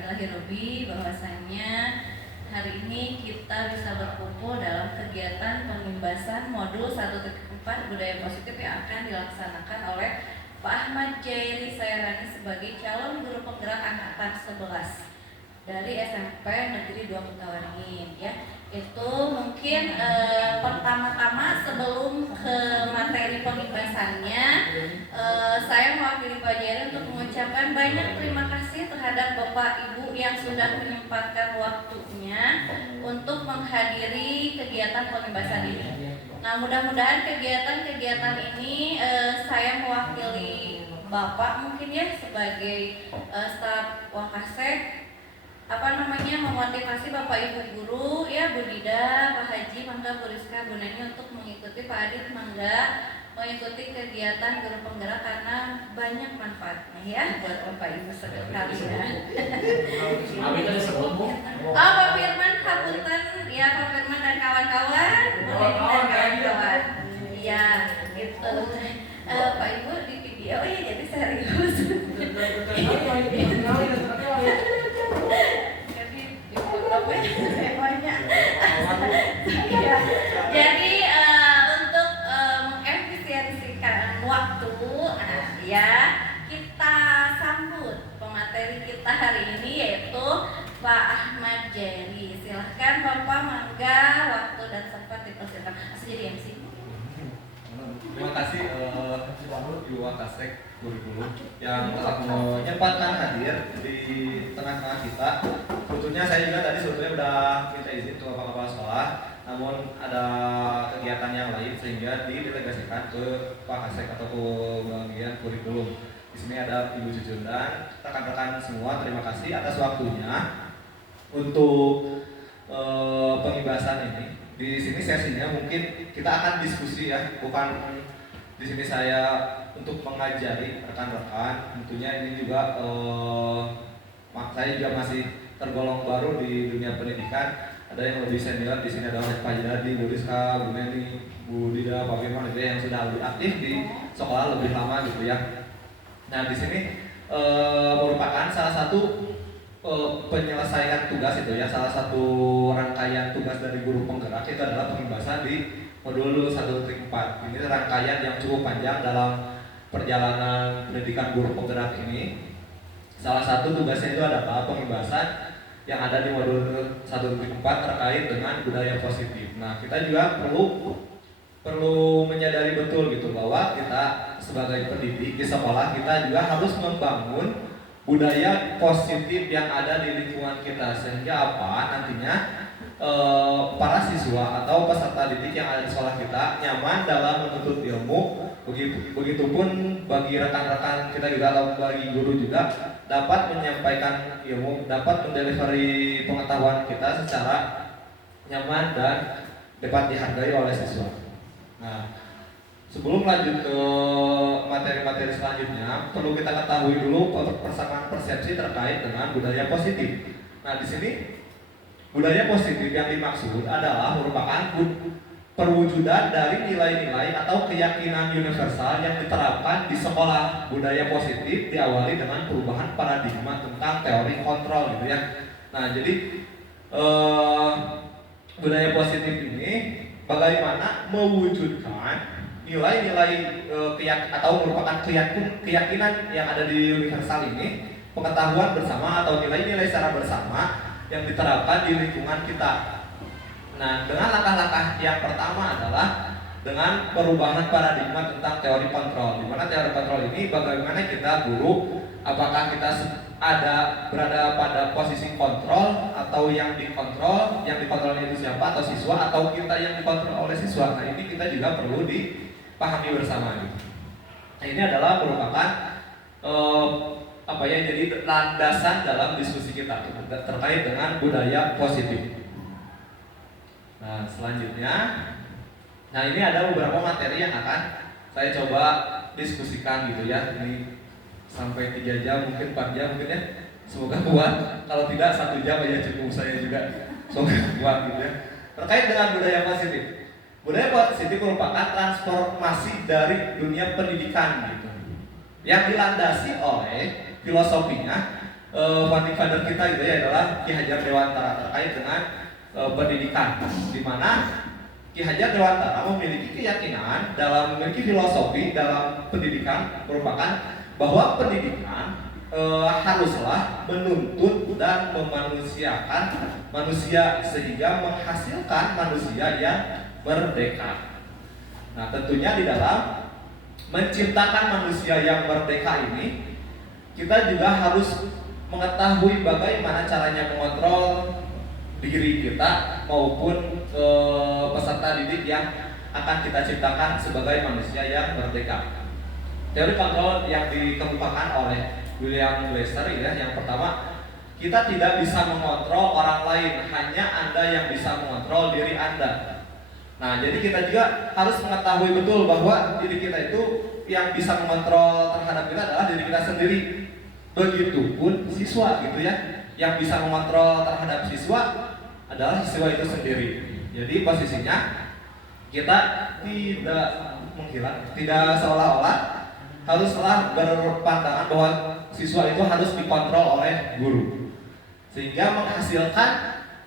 Bismillahirrahmanirrahim bahwasanya hari ini kita bisa berkumpul dalam kegiatan pengimbasan modul 1.4 budaya positif yang akan dilaksanakan oleh Pak Ahmad Jairi Sayarani sebagai calon guru penggerak angkatan 11 dari SMP Negeri 2 Kutawaringin ya. Itu mungkin pertama-tama sebelum ke materi pengimbasannya saya mewakili Pak Jairi untuk mengucapkan banyak terima kasih terhadap Bapak Ibu yang sudah menyempatkan waktunya untuk menghadiri kegiatan pengimbasan ini. Nah, mudah-mudahan kegiatan-kegiatan ini saya mewakili Bapak mungkin ya sebagai staf Wakasek memotivasi Bapak Ibu guru ya, Bu Dida, Pak Haji, mangga Bu Rizka, Bu Neni untuk mengikuti, Pak Adit mangga mengikuti kegiatan guru penggerak karena banyak manfaatnya ya buat Bapak Ibu sekalian. Pak Firman, Hapunten ya, Pak Firman dan kawan-kawan, ya gitu. Pak Ibu di video ya jadi serius. Jadi untuk mengefisiensikan waktu ya, kita sambut pemateri kita hari ini yaitu Pak Ahmad Jairi. Silahkan Bapak, mangga waktu dan sempat dipersilakan. Jadi MC. Terima kasih Ibu Wakasek Kurikulum yang telah menyempatkan hadir di tengah-tengah kita. Sebetulnya saya juga tadi udah minta izin ke Bapak Kepala Sekolah, namun ada kegiatan yang lain sehingga didelegasikan ke Pak Kasek atau ke bagian kurikulum. Di sini ada Ibu Cucun dan rekan-rekan semua. Terima kasih atas waktunya untuk pengimbasan ini. Di sini sesinya mungkin kita akan diskusi ya, bukan di sini saya untuk mengajari rekan-rekan. Tentunya ini juga saya juga masih tergolong baru di dunia pendidikan. Ada yang lebih senior di sini, ada Pak Jadi, Bu Rizka, Bu Neni, Bu Dida, Pak Firman itu yang sudah lebih aktif di sekolah lebih lama gitu ya. Nah di sini merupakan salah satu penyelesaian tugas itu ya, salah satu rangkaian tugas dari guru penggerak itu adalah pengimbasan di modul 1.4. Ini rangkaian yang cukup panjang dalam perjalanan pendidikan guru penggerak ini. Salah satu tugasnya itu adalah pengimbasan yang ada di modul 1.4 terkait dengan budaya positif. Nah, kita juga perlu menyadari betul gitu bahwa kita sebagai pendidik di sekolah kita juga harus membangun budaya positif yang ada di lingkungan kita, sehingga nantinya para siswa atau peserta didik yang ada di sekolah kita nyaman dalam menuntut ilmu. Begitupun bagi rekan-rekan kita juga atau bagi guru juga dapat menyampaikan ilmu, dapat mendelivery pengetahuan kita secara nyaman dan dapat dihargai oleh siswa. Nah, sebelum lanjut ke materi-materi selanjutnya, perlu kita ketahui dulu persamaan persepsi terkait dengan budaya positif. Nah, di sini budaya positif yang dimaksud adalah merupakan perwujudan dari nilai-nilai atau keyakinan universal yang diterapkan di sekolah. Budaya positif diawali dengan perubahan paradigma tentang teori kontrol gitu ya. Nah, jadi budaya positif ini bagaimana mewujudkan nilai-nilai atau merupakan keyakinan yang ada di universal ini, pengetahuan bersama atau nilai-nilai secara bersama yang diterapkan di lingkungan kita. Nah, dengan langkah-langkah yang pertama adalah dengan perubahan paradigma tentang teori kontrol. Di mana teori kontrol ini bagaimana kita guru, apakah kita berada pada posisi kontrol atau yang dikontrol itu siapa, atau siswa, atau kita yang dikontrol oleh siswa. Nah, ini kita juga perlu dipahami bersama. Nah, ini adalah merupakan jadi landasan dalam diskusi kita terkait dengan budaya positif. Nah, selanjutnya, ini ada beberapa materi yang akan saya coba diskusikan gitu ya. Ini sampai 3 jam, mungkin 4 jam mungkin ya. Semoga kuat. Kalau tidak 1 jam aja cukup saya juga. Semoga kuat gitu ya. Terkait dengan budaya positif. Budaya positif merupakan transformasi dari dunia pendidikan gitu, yang dilandasi oleh filosofinya founding father kita gitu ya adalah Ki Hajar Dewantara terkait dengan pendidikan, di mana Ki Hajar Dewantara memiliki keyakinan dalam memiliki filosofi dalam pendidikan merupakan bahwa pendidikan haruslah menuntut dan memanusiakan manusia sehingga menghasilkan manusia yang merdeka. Nah, tentunya di dalam menciptakan manusia yang merdeka ini kita juga harus mengetahui bagaimana caranya mengontrol diri kita maupun peserta didik yang akan kita ciptakan sebagai manusia yang merdeka. Teori kontrol yang dikemukakan oleh William Glasser ya, yang pertama, kita tidak bisa mengontrol orang lain, hanya Anda yang bisa mengontrol diri Anda. Nah, jadi kita juga harus mengetahui betul bahwa diri kita itu yang bisa mengontrol terhadap kita adalah diri kita sendiri. Begitupun siswa gitu ya, yang bisa mengontrol terhadap siswa adalah siswa itu sendiri. Jadi posisinya kita tidak menghilang, tidak seolah-olah haruslah berpandangan bahwa siswa itu harus dikontrol oleh guru, sehingga menghasilkan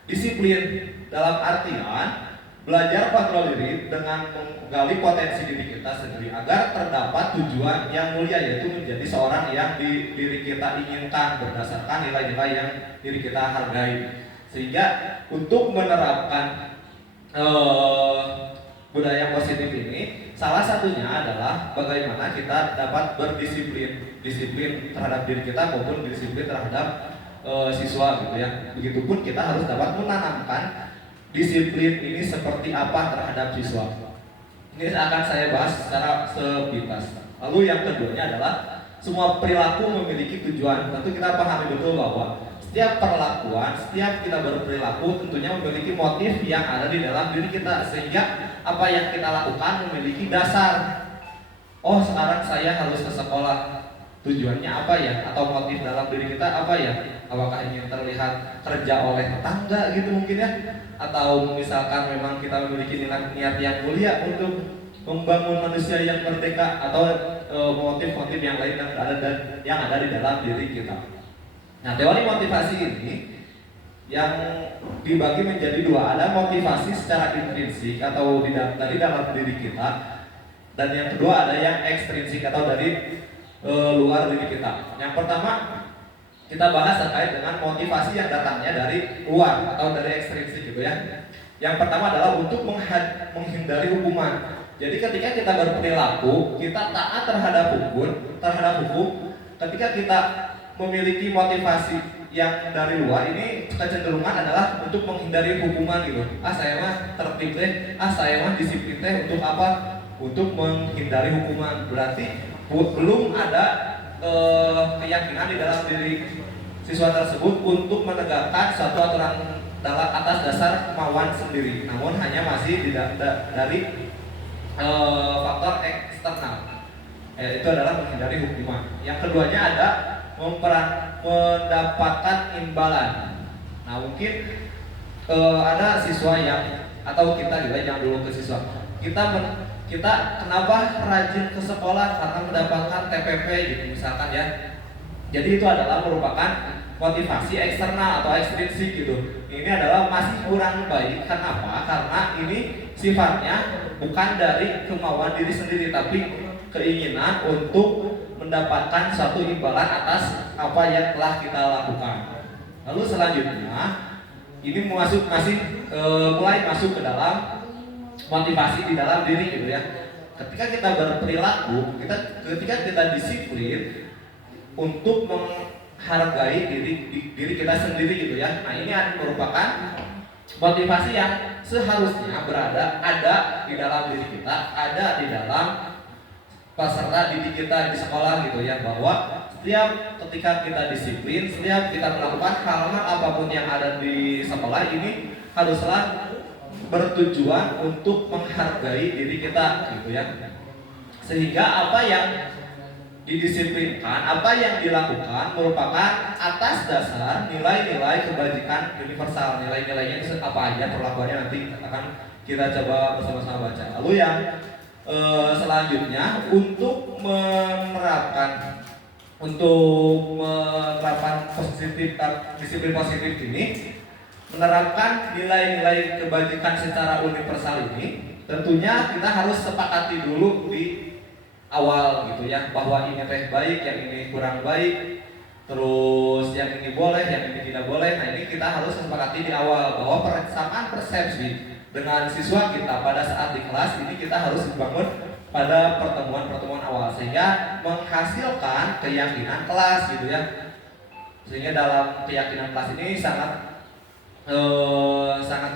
disiplin dalam artian belajar kontrol diri dengan menggali potensi diri kita sendiri agar terdapat tujuan yang mulia, yaitu menjadi seorang yang diri kita inginkan berdasarkan nilai-nilai yang diri kita hargai. Sehingga untuk menerapkan budaya positif ini, salah satunya adalah bagaimana kita dapat disiplin terhadap diri kita maupun disiplin terhadap siswa gitu ya. Begitupun kita harus dapat menanamkan disiplin ini seperti apa terhadap siswa. Ini akan saya bahas secara sepintas. Lalu yang keduanya adalah semua perilaku memiliki tujuan. Tentu kita pahami betul bahwa setiap perlakuan, setiap kita berperilaku tentunya memiliki motif yang ada di dalam diri kita, sehingga apa yang kita lakukan memiliki dasar. Oh, sekarang saya harus ke sekolah. Tujuannya apa ya? Atau motif dalam diri kita apa ya? Apakah ingin terlihat kerja oleh tetangga gitu mungkin ya? Atau misalkan memang kita memiliki niat yang mulia untuk membangun manusia yang merdeka, atau motif-motif yang lain yang ada di dalam diri kita. Nah, teori motivasi ini yang dibagi menjadi dua. Ada motivasi secara intrinsik atau dari dalam diri kita, dan yang kedua ada yang ekstrinsik atau dari luar diri kita. Yang pertama kita bahas terkait dengan motivasi yang datangnya dari luar atau dari ekstrinsik gitu ya. Yang pertama adalah untuk menghindari hukuman. Jadi ketika kita berperilaku, kita taat terhadap hukum, ketika kita memiliki motivasi yang dari luar, ini kecenderungan adalah untuk menghindari hukuman gitu. Saya mah tertib deh, saya mah disiplin deh, untuk apa? Untuk menghindari hukuman. Berarti belum ada keyakinan di dalam diri siswa tersebut untuk menegakkan suatu aturan atas dasar kemauan sendiri, namun hanya masih dari faktor eksternal. Itu adalah menghindari hukuman. Yang keduanya ada mendapatkan imbalan. Nah, mungkin ada siswa yang, atau kita juga yang dulu ke siswa, kita kenapa rajin ke sekolah karena mendapatkan TPP gitu misalkan ya. Jadi itu adalah merupakan motivasi eksternal atau ekstrinsik gitu. Ini adalah masih kurang baik. Kenapa? Karena ini sifatnya bukan dari kemauan diri sendiri, tapi keinginan untuk mendapatkan suatu imbalan atas apa yang telah kita lakukan. Lalu selanjutnya ini mulai masuk ke dalam motivasi di dalam diri gitu ya. Ketika kita berperilaku, ketika kita disiplin untuk menghargai diri kita sendiri gitu ya. Nah, ini merupakan motivasi yang seharusnya ada di dalam diri kita, ada di dalam peserta didik kita di sekolah gitu ya, bahwa setiap ketika kita disiplin, setiap kita melakukan hal-hal apapun yang ada di sekolah ini haruslah bertujuan untuk menghargai diri kita gitu ya. Sehingga apa yang didisiplinkan, apa yang dilakukan merupakan atas dasar nilai-nilai kebajikan universal. Nilai-nilainya itu apa aja, perlakuannya nanti akan kita coba bersama-sama baca. Lalu yang selanjutnya untuk menerapkan untuk menerapkan disiplin positif ini, menerapkan nilai-nilai kebajikan secara universal ini, tentunya kita harus sepakati dulu di awal gitu ya, bahwa ini teh baik, yang ini kurang baik, terus yang ini boleh, yang ini tidak boleh. Nah ini kita harus sepakati di awal bahwa persamaan persepsi dengan siswa kita pada saat di kelas ini kita harus dibangun pada pertemuan-pertemuan awal, sehingga menghasilkan keyakinan kelas gitu ya. Sehingga dalam keyakinan kelas ini sangat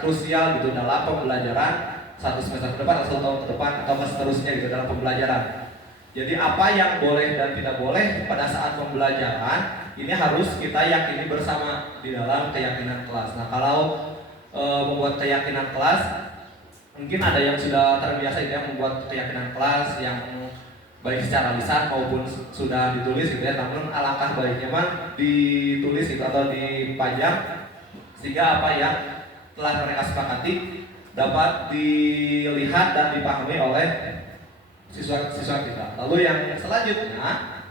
krusial gitu dalam pembelajaran satu semester ke depan atau 1 tahun ke depan atau seterusnya gitu dalam pembelajaran. Jadi apa yang boleh dan tidak boleh pada saat pembelajaran ini harus kita yakini bersama di dalam keyakinan kelas. Nah kalau membuat keyakinan kelas, mungkin ada yang sudah terbiasa ya membuat keyakinan kelas yang baik secara lisan maupun sudah ditulis gitu ya. Namun alangkah baiknya mah ditulis gitu atau dipajang sehingga apa yang telah mereka sepakati dapat dilihat dan dipahami oleh siswa-siswa kita. Lalu yang selanjutnya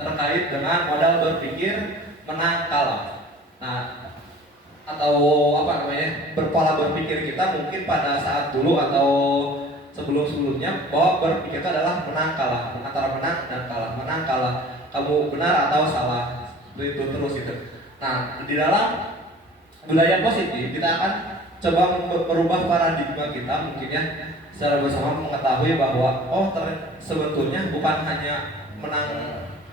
terkait dengan modal berpikir menang kalah. Nah, atau apa namanya, berpola berpikir kita mungkin pada saat dulu atau sebelum-sebelumnya bahwa berpikir itu adalah menang kalah, antara menang dan kalah, menang kalah, kamu benar atau salah, itu terus itu. Nah, di dalam budaya positif kita akan coba merubah paradigma kita mungkin ya, secara bersama mengetahui bahwa sebetulnya bukan hanya menang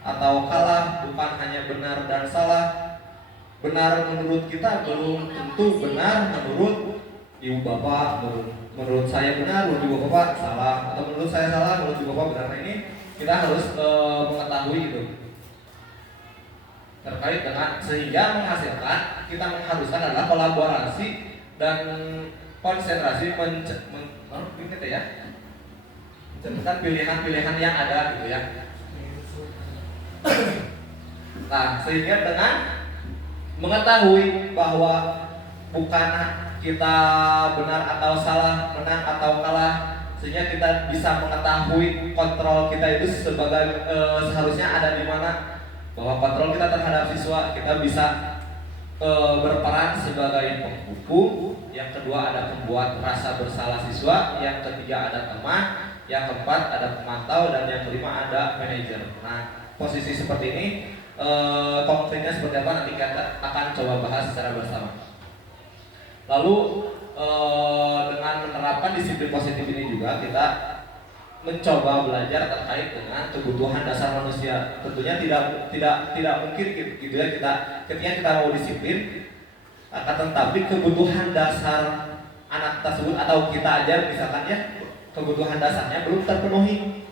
atau kalah, bukan hanya benar dan salah. Benar menurut kita belum tentu benar menurut ibu bapak, menurut saya benar, menurut ibu bapak salah, atau menurut saya salah, menurut ibu bapak benar. Nah, ini kita harus mengetahui itu terkait dengan, sehingga menghasilkan, kita mengharuskan adalah kolaborasi dan konsentrasi menceritakan pilihan-pilihan yang ada gitu ya. Nah, sehingga dengan mengetahui bahwa bukan kita benar atau salah, menang atau kalah, sehingga kita bisa mengetahui kontrol kita itu sebagai seharusnya ada di mana, bahwa kontrol kita terhadap siswa, kita bisa berperan sebagai penghukum, yang kedua ada pembuat rasa bersalah siswa, yang ketiga ada teman, yang keempat ada pemantau, dan yang kelima ada manajer. Nah, posisi seperti ini konkretnya seperti apa nanti kita akan coba bahas secara bersama. Lalu dengan menerapkan disiplin positif ini juga kita mencoba belajar terkait dengan kebutuhan dasar manusia. Tentunya tidak mungkin gitu ya kita ketika kita mau disiplin, akan tetapi kebutuhan dasar anak tersebut atau kita aja misalkan ya, kebutuhan dasarnya belum terpenuhi.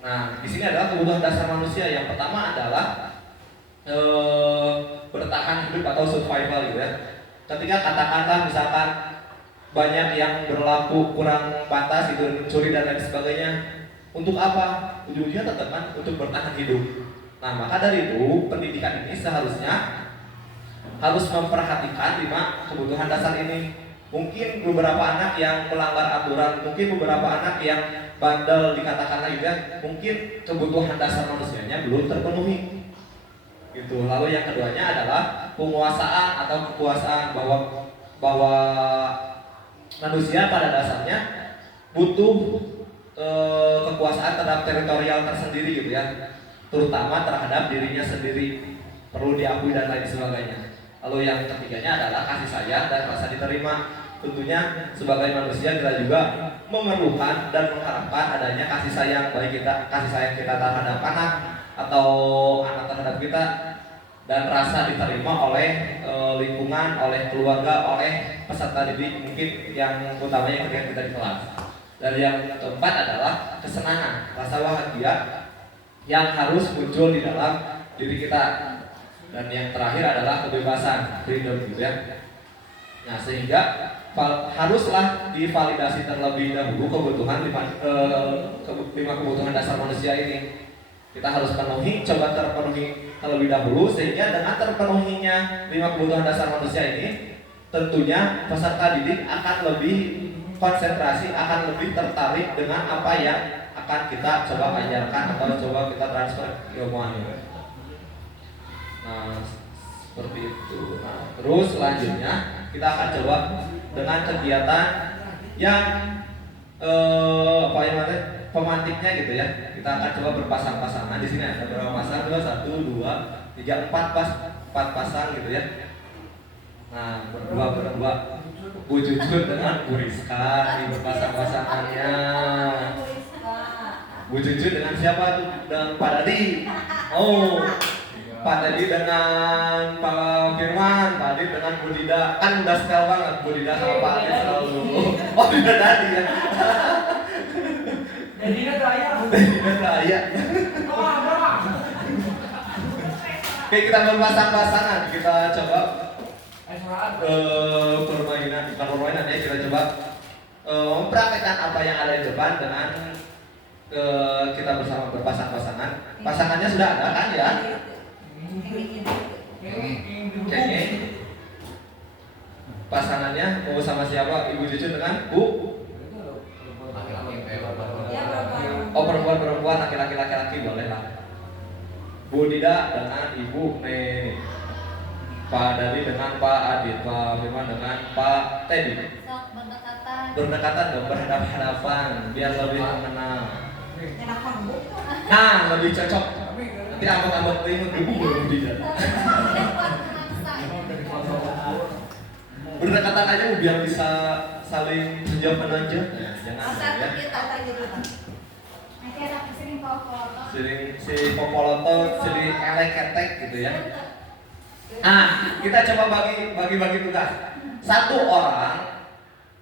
Nah, di sini adalah kebutuhan dasar manusia. Yang pertama adalah bertahan hidup atau survival gitu ya. Ketika katakanlah misalkan banyak yang berlaku kurang pantas itu, mencuri dan lain sebagainya, untuk apa? Ujung-ujungnya tetap kan untuk bertahan hidup. Nah, maka dari itu pendidikan ini seharusnya harus memperhatikan 5 kebutuhan dasar ini. Mungkin beberapa anak yang melanggar aturan, mungkin beberapa anak yang bandel dikatakan gitu ya, mungkin kebutuhan dasar manusianya belum terpenuhi gitu. Lalu yang keduanya adalah penguasaan atau kekuasaan, bahwa manusia pada dasarnya butuh kekuasaan terhadap teritorial tersendiri gitu ya, terutama terhadap dirinya sendiri, perlu diakui dan lain sebagainya. Lalu yang ketiganya adalah kasih sayang dan rasa diterima. Tentunya sebagai manusia kita juga memerlukan dan mengharapkan adanya kasih sayang, baik kasih sayang kita terhadap anak atau anak terhadap kita, dan rasa diterima oleh lingkungan, oleh keluarga, oleh peserta didik mungkin yang utamanya ketika kita di kelas. Dan yang keempat adalah kesenangan, rasa bahagia yang harus muncul di dalam diri kita. Dan yang terakhir adalah kebebasan, freedom gitu ya. Nah, sehingga haruslah divalidasi terlebih dahulu kebutuhan 5 kebutuhan dasar manusia ini. Kita harus penuhi, coba terpenuhi terlebih dahulu, sehingga dengan terpenuhinya 5 kebutuhan dasar manusia ini, tentunya peserta didik akan lebih konsentrasi, akan lebih tertarik dengan apa yang akan kita coba ajarkan atau coba kita transfer ilmuannya. Nah, seperti itu. Nah, terus selanjutnya kita akan coba dengan kegiatan yang apa yang namanya pemantiknya gitu ya. Kita akan coba berpasang-pasangan. Di sini ada berapa pasang? 1, 2, 3, 4 pasang gitu ya. Nah, berdua Bu Cucu dengan Bu Rizka ini berpasang-pasangannya. Bu Cucu dengan siapa tuh? Dengan Pak Dadi. Oh, Pak Dadi dengan Pak Firman, Pak Adit dengan Bu Dida. Kan udah setel banget Bu Dida sama Pak Adit selalu. Oh, Dida Dadi ya. Dadinya raya. Dida Raya. Oke, kita berpasang-pasangan. Kita coba permainan ya, kita coba mempraktekkan apa yang ada di depan dengan kita bersama berpasang-pasangan. Pasangannya sudah ada kan ya? Oke. Pasangannya mau sama siapa? Ibu Cucu dengan Bu? Oh, perempuan, laki-laki boleh lah. Bu Dida dengan Ibu Neni. Pak Dadi dengan Pak Adit, Pak Firman dengan Pak Teddy. Berdekatan dong, berhadapan-hadapan biar lebih mengenal. Nah, lebih cocok. Nanti ambek-ambek telinga gebu belum tidak. Berdekatan aja biar bisa saling menjawab menonjol. Nah, jangan ya. Sering si popoloto, sering elek-ketek gitu ya. Nah, kita coba bagi tugas. Satu orang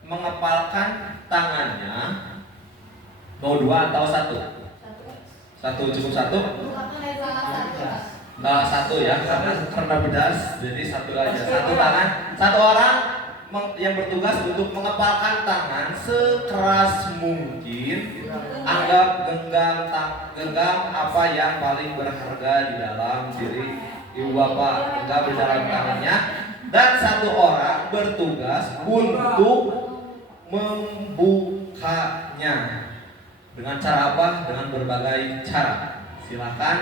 mengepalkan tangannya. Mau 2 atau 1? Satu cukup 1? Nah, 1 ya, karena bedas, jadi 1 aja. 1 tangan, 1 orang yang bertugas untuk mengepalkan tangan sekeras mungkin. Anggap genggam apa yang paling berharga di dalam diri ibu bapak, genggam di dalam tangannya. Dan 1 orang bertugas untuk membukanya. Dengan cara apa? Dengan berbagai cara. Silakan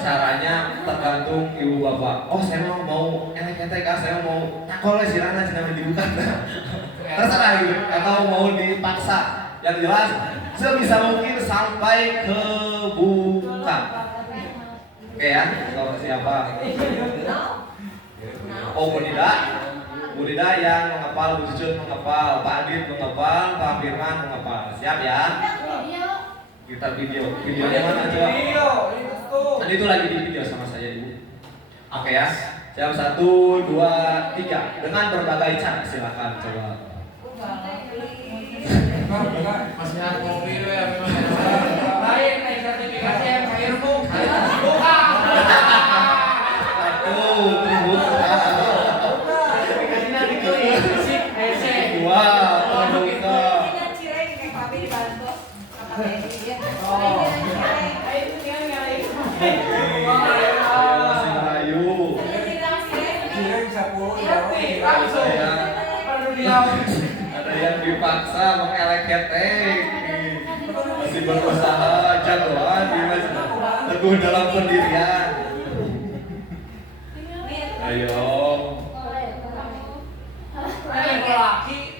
caranya tergantung ibu bapak. Oh, saya mau elek-elek, saya mau takol silahkan jangan dibuka. Terserah gitu. Atau mau dipaksa. Yang jelas sebisa mungkin sampai ke buka. Oke ya, kalau siapa? Oh, Bu Dida yang menghafal, Bu Cucut menghafal, Pak Adit menghafal, Pak Firman menghafal. Siap ya? Kita videonya mana coba? Tadi itu lagi di video sama saya Ibu. Oke ya. Siap 1, 2, 3 dengan berbagai cara, silakan coba. Masih ada kopi dulu ya memang. Baik, sertifikasi yang saya remuk. Buka. Sertifikasinya diklik. Sip, hese. Wah, buka. Masih Melayu. Ada yang dipaksa mengelek-ketek, masih berusaha jagoan, teguh dalam pendirian. Ayo.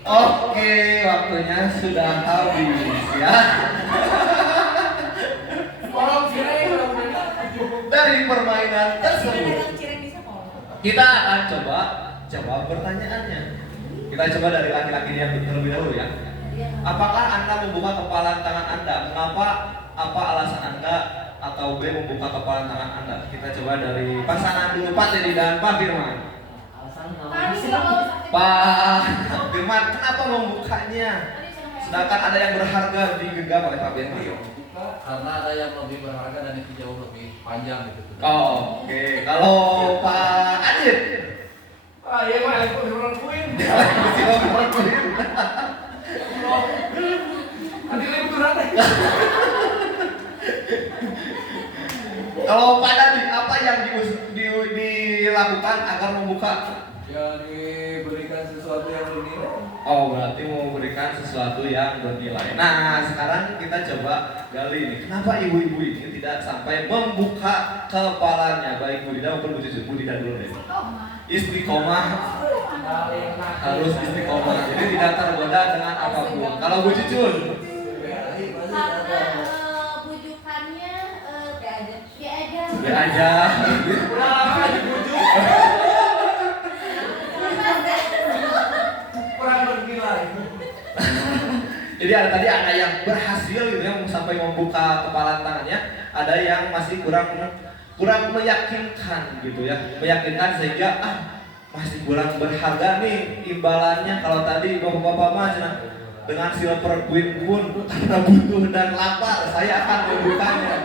Oke, waktunya sudah habis ya. Dari permainan tersebut kita akan coba jawab pertanyaannya. Kita coba dari laki-laki yang terlebih dahulu ya. Apakah Anda membuka kepalan tangan Anda? Mengapa? Apa alasan Anda? Atau B, membuka kepalan tangan Anda? Kita coba dari pasangan dulu, Pak Teddy dan Pak Firman. Pak Firman, kenapa membukanya? Sedangkan ada yang berharga digenggam oleh Pak Firman. Karena ada yang lebih berharga dan itu jauh lebih panjang gitu. Oh, oke. Kalau Pak Adit? Iya mah aku ngelakuin. Nanti libur nanti. Kalau Pak Dadi, apa yang dilakukan agar membuka Ya diberikan sesuatu yang bernilai. Oh, berarti mau berikan sesuatu yang bernilai. Nah, sekarang kita coba gali nih. Kenapa ibu-ibu ini tidak sampai membuka kepalanya, baik Bu Dida maupun Bu Cucu? Bu Dida dulu deh. Istiqomah. Harus istiqomah. Jadi tidak tergoda dengan apapun. Kalau Bu Cucu? Karena bujukannya be aja. Udah lama dibujuk. Kurang bernilai. Jadi tadi ada yang berhasil gitu ya sampai membuka kepala tangannya, ada yang masih kurang meyakinkan gitu ya, meyakinkan sehingga masih kurang berharga nih imbalannya. Kalau tadi bapak-bapak mah dengan silver queen pun karena butuh dan lapar saya akan membukanya.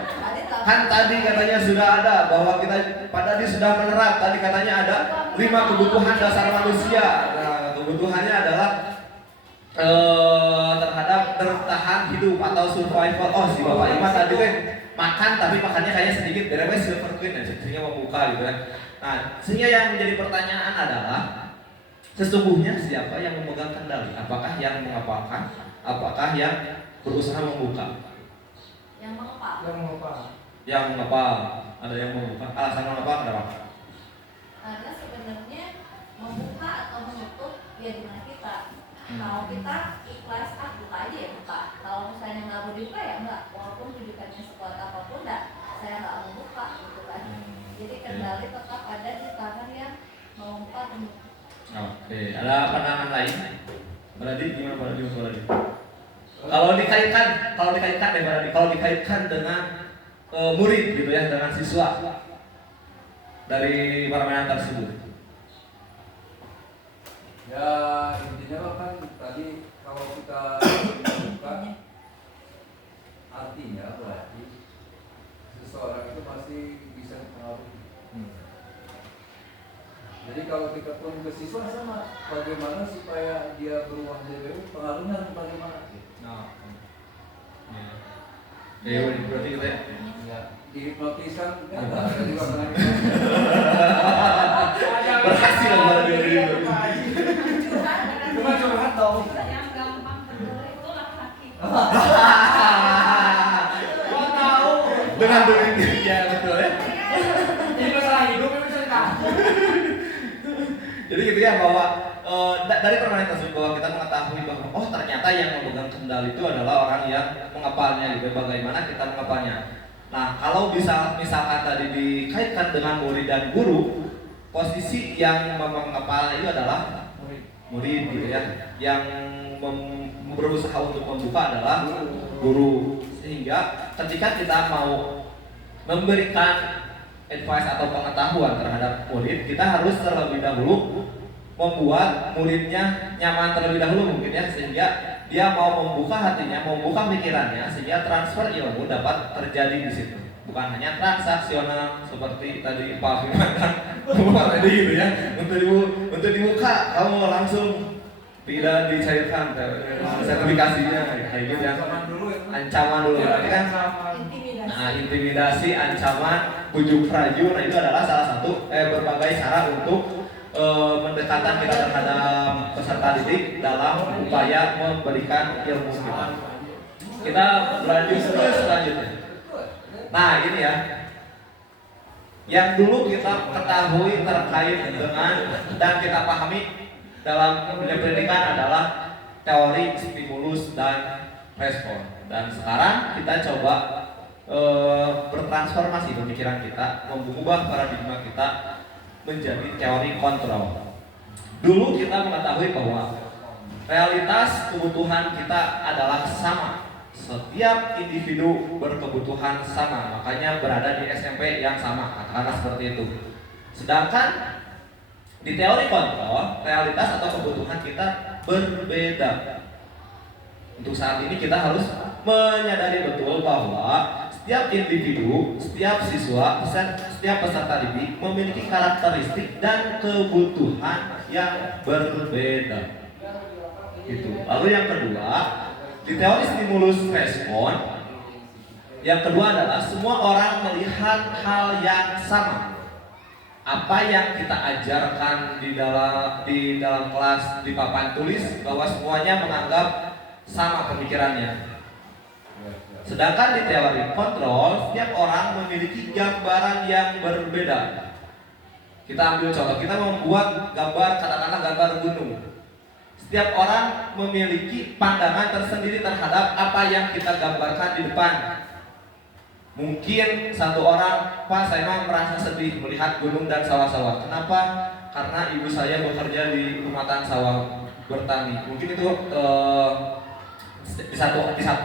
Kan tadi katanya sudah ada bahwa kita tadi sudah menerap, tadi katanya ada 5 kebutuhan dasar manusia. Nah, kebutuhannya adalah terhadap bertahan hidup atau survival. Oh, si Bapak Ima tadi kan makan tapi makannya kayaknya sedikit, berapa silver queen ya, sehingga membuka gitu kan. Nah, sehingga yang menjadi pertanyaan adalah sesungguhnya siapa yang memegang kendali? Apakah yang mengapalkan? Apakah yang berusaha membuka? Yang mengepal. Yang mengapal. Ada yang membuka. Alasan mengapa? Kenapa? Karena sebenarnya membuka atau menutup ya gimana kita. Kalau kita ikhlas buka aja ya buka. Kalau misalnya nggak mau dibuka ya enggak. Walaupun tujuannya sekuat apapun saya nggak mau buka gitu kan. Jadi kendali tetap ada di tangan yang membuka dan menutup. Oke, ada pandangan lain? Berarti gimana Berarti? Kalau dikaitkan dengan murid gitu ya, dengan siswa dari permainan tersebut. Ya intinya kan tadi kalau kita buka artinya berarti seseorang itu pasti bisa mempengaruhi. Jadi kalau kita pun ke siswa sama, bagaimana supaya dia berubah jadi pengaruhnya bagaimana? Nah, ya. Berarti kita Ya, dihipnotiskan kan ada juga pernah berhasil berarti. cuma curhat dong. Yang gampang kendali itu laki-laki. Gua tahu. Dengan demikian ya betul ya. Ini masalah hidup ini cerita. Jadi gitu ya bahwa dari permainan tersebut bahwa kita mengetahui bahwa oh ternyata yang memegang kendali itu adalah orang yang mengepalnya gitu. Bagaimana kita mengepalnya? Nah kalau misalkan tadi dikaitkan dengan murid dan guru, posisi yang mengepal itu adalah murid gitu ya. Yang berusaha untuk membuka adalah guru. Sehingga ketika kita mau memberikan advice atau pengetahuan terhadap murid, kita harus terlebih dahulu membuat muridnya nyaman terlebih dahulu mungkin ya, sehingga dia mau membuka hatinya, mau membuka pikirannya, sehingga transfer ilmu dapat terjadi di situ. Bukan hanya transaksional seperti tadi Pak Firman kan, tadi gitu ya, untuk dibuka kamu langsung tidak dicairkan sertifikasinya kayak gitu ya. Ancaman dulu berarti kan. Nah, intimidasi, ancaman, bujuk rayu, nah itu adalah salah satu berbagai cara untuk pendekatan kita terhadap peserta didik dalam upaya memberikan ilmu kita. Kita lanjut selanjutnya. Nah ini ya, yang dulu kita ketahui terkait dengan dan kita pahami dalam dunia pendidikan adalah teori stimulus dan respon. Dan sekarang kita coba bertransformasi pemikiran kita, mengubah paradigma kita menjadi teori kontrol. Dulu kita mengetahui bahwa realitas kebutuhan kita adalah sama. Setiap individu berkebutuhan sama, makanya berada di SMP yang sama, katakanlah seperti itu. Sedangkan di teori kontrol, realitas atau kebutuhan kita berbeda. Untuk saat ini kita harus menyadari betul bahwa setiap individu, setiap siswa, setiap peserta didik memiliki karakteristik dan kebutuhan yang berbeda. Gitu. Lalu yang kedua, di teori stimulus respon, yang kedua adalah semua orang melihat hal yang sama. apa yang kita ajarkan di dalam kelas di papan tulis bahwa semuanya menganggap sama pemikirannya. Sedangkan di teori kontrol, setiap orang memiliki gambaran yang berbeda. Kita ambil contoh, kita membuat gambar, katakanlah gambar gunung. Setiap orang memiliki pandangan tersendiri terhadap apa yang kita gambarkan di depan. Mungkin satu orang, Pak, saya memang merasa sedih melihat gunung dan sawah-sawah. Kenapa? Karena ibu saya bekerja di rumatan sawah bertani. Mungkin itu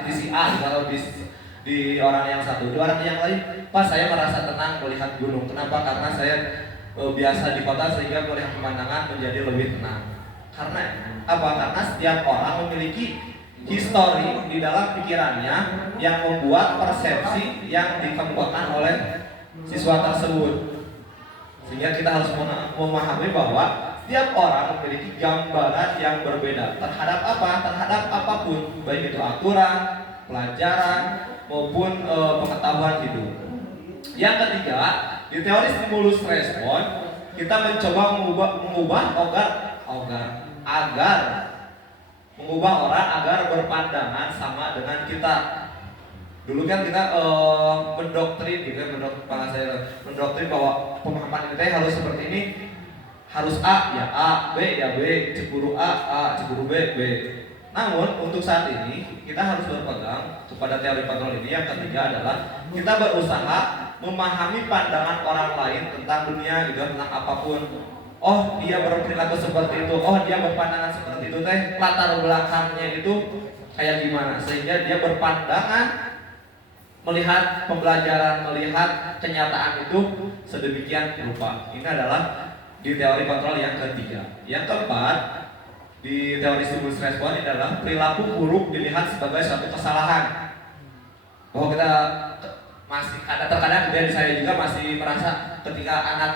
di si A atau di orang yang satu. Di orang yang lain, Pak, saya merasa tenang melihat gunung. Kenapa? Karena saya biasa di kota sehingga melihat pemandangan menjadi lebih tenang. Karena apa? Karena setiap orang memiliki histori di dalam pikirannya yang membuat persepsi yang dikemukakan oleh siswa tersebut. Sehingga kita harus memahami bahwa setiap orang memiliki gambaran yang berbeda terhadap apa? Terhadap apapun, baik itu aturan, pelajaran maupun pengetahuan hidup. Yang ketiga, di teori stimulus respon kita mencoba mengubah mengubah orang agar berpandangan sama dengan kita. Dulu kan kita mendoktrin gitu ya, mendoktrin bahwa pemahaman kita harus seperti ini, harus A ya A, B ya B, cemburu A, cemburu B. Namun untuk saat ini kita harus berpegang kepada teori kontrol ini. Yang ketiga adalah kita berusaha memahami pandangan orang lain tentang dunia gitu, tentang apapun. Oh, dia berperilaku seperti itu. Oh, dia berpandangan seperti itu. Latar belakangnya itu kayak gimana? Sehingga dia berpandangan melihat pembelajaran, melihat kenyataan itu sedemikian rupa. Ini adalah di teori kontrol yang ketiga. Yang keempat, di teori stimulus respon adalah perilaku buruk dilihat sebagai suatu kesalahan. Bahwa kita masih ada terkadang saya juga masih merasa ketika anak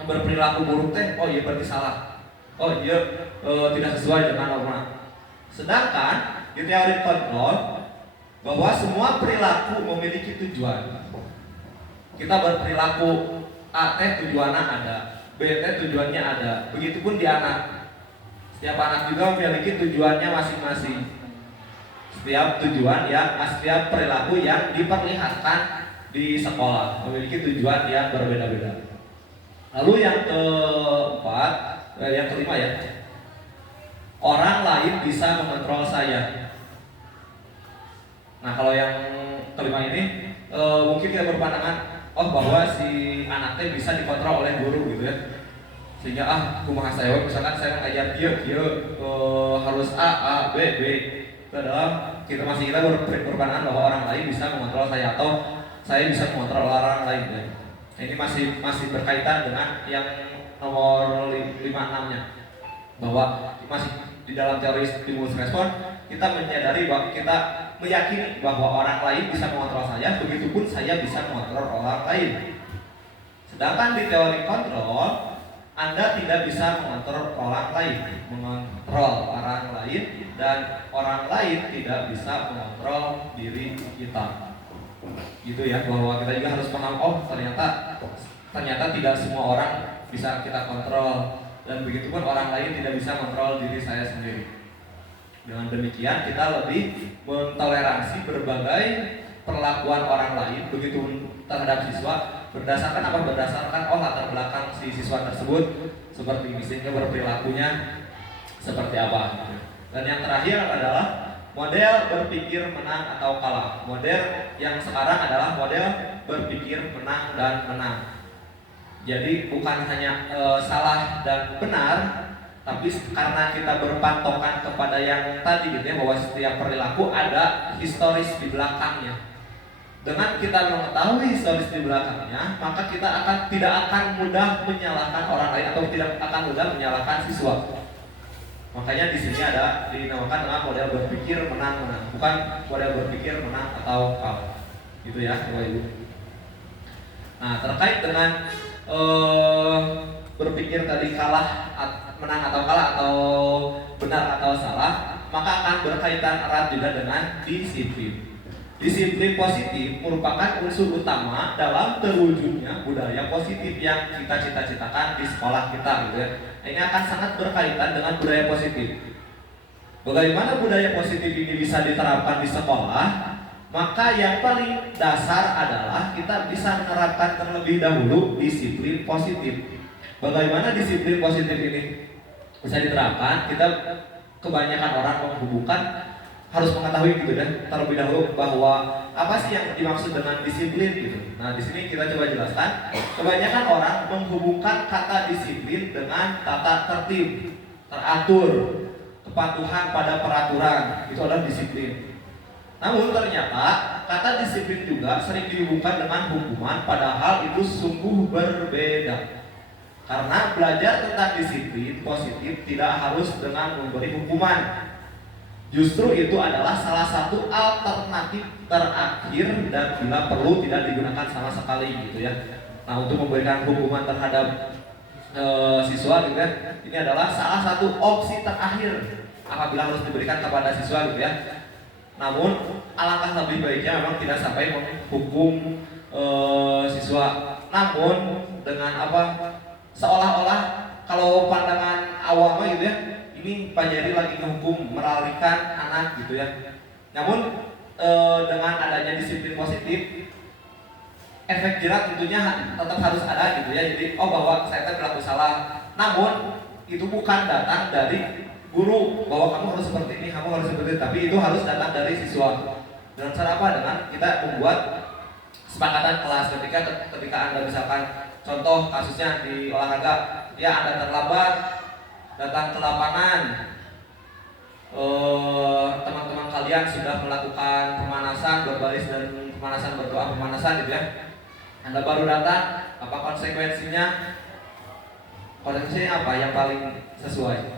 berperilaku buruk oh iya berarti salah, oh iya tidak sesuai dengan norma. Sedangkan di teori kontrol bahwa semua perilaku memiliki tujuan. Kita berperilaku A tujuannya ada, B tujuannya ada. Begitupun di anak. Setiap anak juga memiliki tujuannya masing-masing. Setiap perilaku yang diperlihatkan di sekolah memiliki tujuan yang berbeda-beda. Lalu yang kelima ya, orang lain bisa mengontrol saya. Nah kalau yang kelima ini mungkin kita berpandangan bahwa si anaknya bisa dikontrol oleh guru gitu ya, sehingga kumaha saya misalkan saya mengajar dia harus A, B. Itu adalah kita berpandangan bahwa orang lain bisa mengontrol saya atau saya bisa mengontrol orang lain ya. Ini masih berkaitan dengan yang nomor 5-6-nya, bahwa masih di dalam teori stimulus respon kita menyadari bahwa kita meyakini bahwa orang lain bisa mengontrol saya, begitupun saya bisa mengontrol orang lain. Sedangkan di teori kontrol Anda tidak bisa mengontrol orang lain dan orang lain tidak bisa mengontrol diri kita. Gitu ya, bahwa kita juga harus paham ternyata tidak semua orang bisa kita kontrol, dan begitupun orang lain tidak bisa mengontrol diri saya sendiri. Dengan demikian kita lebih mentoleransi berbagai perlakuan orang lain begitu terhadap siswa berdasarkan latar belakang si siswa tersebut seperti ini, sehingga berperilakunya seperti apa. Dan yang terakhir adalah model berpikir menang atau kalah. Model yang sekarang adalah model berpikir menang dan menang. Jadi bukan hanya salah dan benar, tapi karena kita berpatokan kepada yang tadi gitu ya, bahwa setiap perilaku ada historis di belakangnya. Dengan kita mengetahui historis di belakangnya, maka kita tidak akan mudah menyalahkan orang lain atau tidak akan mudah menyalahkan siswa. Makanya di sini ada dinamakan dengan model berpikir menang-menang, bukan model berpikir menang atau kalah. Gitu ya, Bapak Ibu. Nah, terkait dengan berpikir tadi menang atau kalah atau benar atau salah, maka akan berkaitan erat juga dengan disiplin. Disiplin positif merupakan unsur utama dalam terwujudnya budaya positif yang kita cita-citakan di sekolah kita gitu ya. Ini akan sangat berkaitan dengan budaya positif. Bagaimana budaya positif ini bisa diterapkan di sekolah? Maka yang paling dasar adalah kita bisa menerapkan terlebih dahulu disiplin positif. Bagaimana disiplin positif ini bisa diterapkan? Kita kebanyakan orang menghubungkan harus mengetahui gitu kan terlebih dahulu bahwa apa sih yang dimaksud dengan disiplin gitu. Nah, di sini kita coba jelaskan. Kebanyakan orang menghubungkan kata disiplin dengan tata tertib, teratur, kepatuhan pada peraturan. Itu adalah disiplin. Namun ternyata kata disiplin juga sering dihubungkan dengan hukuman, padahal itu sungguh berbeda. Karena belajar tentang disiplin positif tidak harus dengan memberi hukuman. Justru itu adalah salah satu alternatif terakhir dan bila perlu tidak digunakan sama sekali gitu ya. Nah, untuk memberikan hukuman terhadap siswa gitu ya, ini adalah salah satu opsi terakhir apabila harus diberikan kepada siswa gitu ya. Namun alangkah lebih baiknya memang tidak sampai menghukum siswa. Namun dengan apa? Seolah-olah kalau pandangan awam gitu ya, ini Pak Jari lagi menghukum meralikan anak gitu ya. Namun dengan adanya disiplin positif, efek jerak tentunya tetap harus ada gitu ya. Jadi bahwa saya berlaku salah. Namun itu bukan datang dari guru bahwa kamu harus seperti ini, kamu harus seperti itu, tapi itu harus datang dari siswa. Dengan cara apa? Dengan kita membuat kesepakatan kelas ketika Anda misalkan contoh kasusnya di olahraga, ya Anda terlambat datang ke lapangan, teman-teman kalian sudah melakukan pemanasan berbaris dan pemanasan gitu ya. Anda baru datang, apa konsekuensinya? Konsekuensinya apa yang paling sesuai?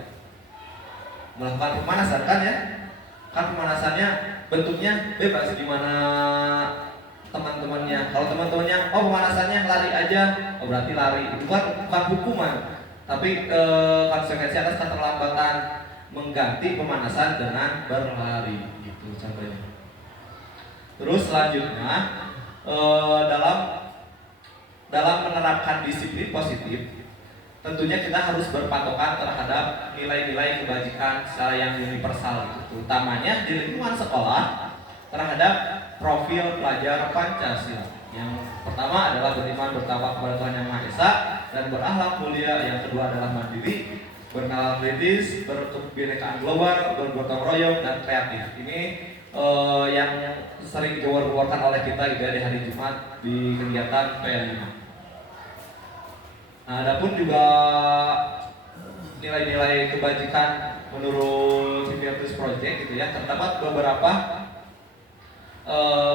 Melakukan pemanasan kan ya? Kan pemanasannya bentuknya bebas gimana teman-temannya. Kalau teman-temannya pemanasannya lari aja, berarti lari. Itu kan bukan hukuman, tapi konsekuensi atas keterlambatan mengganti pemanasan dengan berlari gitu contohnya. Terus selanjutnya dalam menerapkan disiplin positif, tentunya kita harus berpatokan terhadap nilai-nilai kebajikan secara yang universal gitu. Utamanya di lingkungan sekolah terhadap profil pelajar Pancasila. Yang pertama adalah beriman bertakwa kepada Tuhan Yang Maha Esa dan berakhlak mulia. Yang kedua adalah mandiri, bernalar kritis, berkebinekaan global, bergotong royong dan kreatif. Ini yang sering diwar-warkan oleh kita gitu ya di hari Jumat di kegiatan P5. Nah, adapun juga nilai-nilai kebajikan menurut Civitas Project gitu ya, terdapat beberapa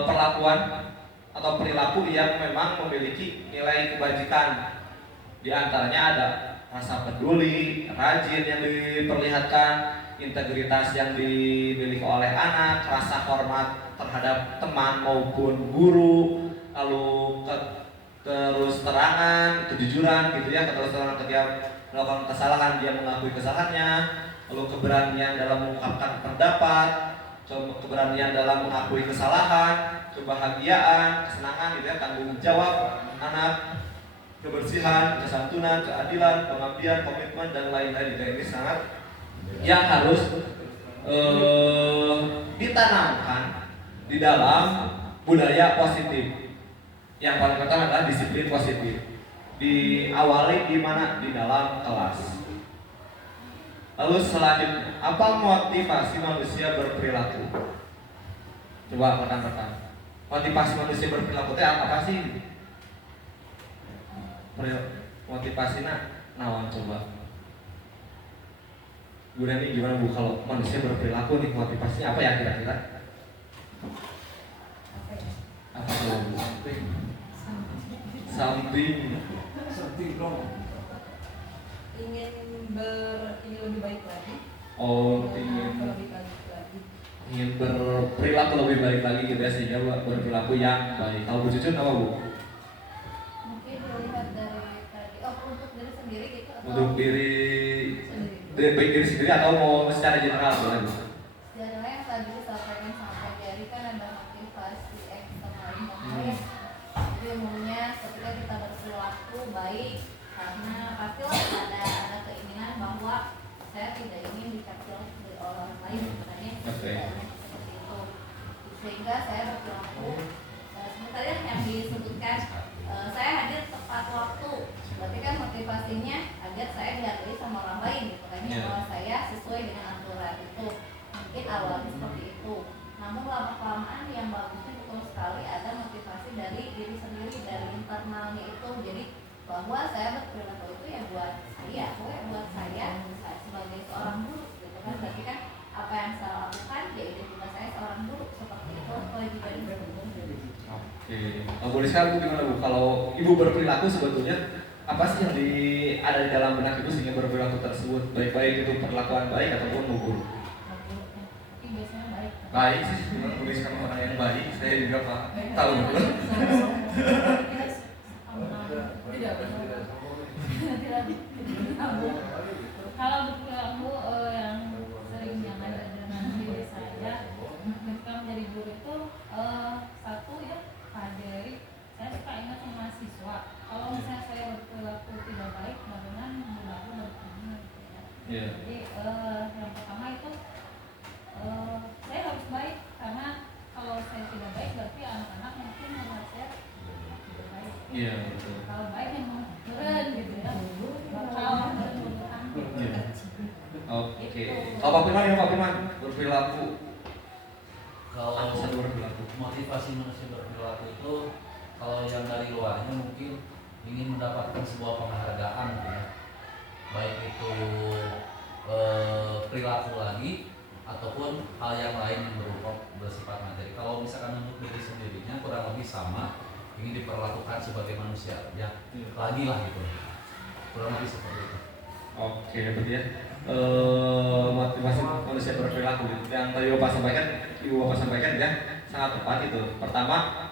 perlakuan atau perilaku yang memang memiliki nilai kebajikan. Di antaranya ada rasa peduli, rajin yang diperlihatkan, integritas yang dimiliki oleh anak, rasa hormat terhadap teman maupun guru, lalu terus terangan, kejujuran gitu ya, terus terangan ketika melakukan kesalahan dia mengakui kesalahannya, lalu keberanian dalam mengungkapkan pendapat, keberanian dalam mengakui kesalahan, kebahagiaan, kesenangan gitu ya, tanggung jawab anak, kebersihan, kesantunan, keadilan, pengabdian, komitmen dan lain-lain gitu. Ini sangat yang harus ditanamkan di dalam budaya positif. Yang paling pertama adalah disiplin positif. Diawali di mana? Di dalam kelas. Lalu selanjutnya, apa motivasi manusia berperilaku? Coba rekan-rekan. Motivasi manusia berperilaku itu apa sih? Motivasinya nawan coba. Bu Dani gimana Bu kalau manusia berperilaku nih motivasinya apa ya kira-kira? Apa kalau Bu? Something wrong. ingin lebih baik lagi. Ingin berperilaku lebih baik lagi gitu ya, sehingga berperilaku yang baik. Kalau Bu Cucun apa Bu? Mungkin dilihat dari tadi untuk diri sendiri gitu atau Untuk sendiri. baik diri sendiri atau mau secara general boleh Bu? Sebenarnya yang tadi disampaikan sama Pak Jari kan ada motivasi motivasinya agar saya dihargai sama orang lain gitu kan ya, bahwa saya sesuai dengan aturan itu. Mungkin awalnya seperti itu, namun lama kelamaan yang bagusnya betul sekali ada motivasi dari diri sendiri, dari internalnya itu. Jadi bahwa saya berperilaku itu ya buat saya sebagai seorang guru gitu kan. Berarti kan apa yang saya lakukan ya identitas saya seorang guru, seperti itu kewajiban ibu. Oke, boleh sekali Bu, gimana Bu? Kalau Ibu berperilaku sebetulnya apa sih yang ada di dalam benak Ibu sehingga berperilaku tersebut, baik-baik itu perlakuan baik ataupun buruk? Biasanya baik. Baik sih, cuma tuliskan orang yang baik, saya juga Pak tahu betul. Kalau berperilaku yang sering yang ada dengan diri saya ketika menjadi guru itu satu ya pelajari. Saya suka ingat sama mahasiswa, kalau misalnya saya berperilaku tidak baik, bagaimana berlaku bertanya gitu ya. Iya. Jadi yang pertama itu saya harus baik, karena kalau saya tidak baik berarti anak-anak mungkin melihat saya tidak baik. Iya betul. Kalau baik memang keren gitu ya, bakal bermudahan. Iya. Oke. Kalau Pak Firman ya Pak Firman berperilaku. Kalau Apa sih berperilaku? motivasi manusia berperilaku itu, kalau yang dari luarnya mungkin ingin mendapatkan sebuah penghargaan gitu ya, baik itu perilaku lagi ataupun hal yang lain yang bersifat materi. Kalau misalkan untuk diri sendirinya kurang lebih sama, ingin diperlakukan sebagai manusia ya, lagi lah gitu, kurang lebih seperti itu. Oke, berarti ya motivasi manusia berperilaku yang tadi Ibu Bapak sampaikan ya sangat tepat itu. Pertama,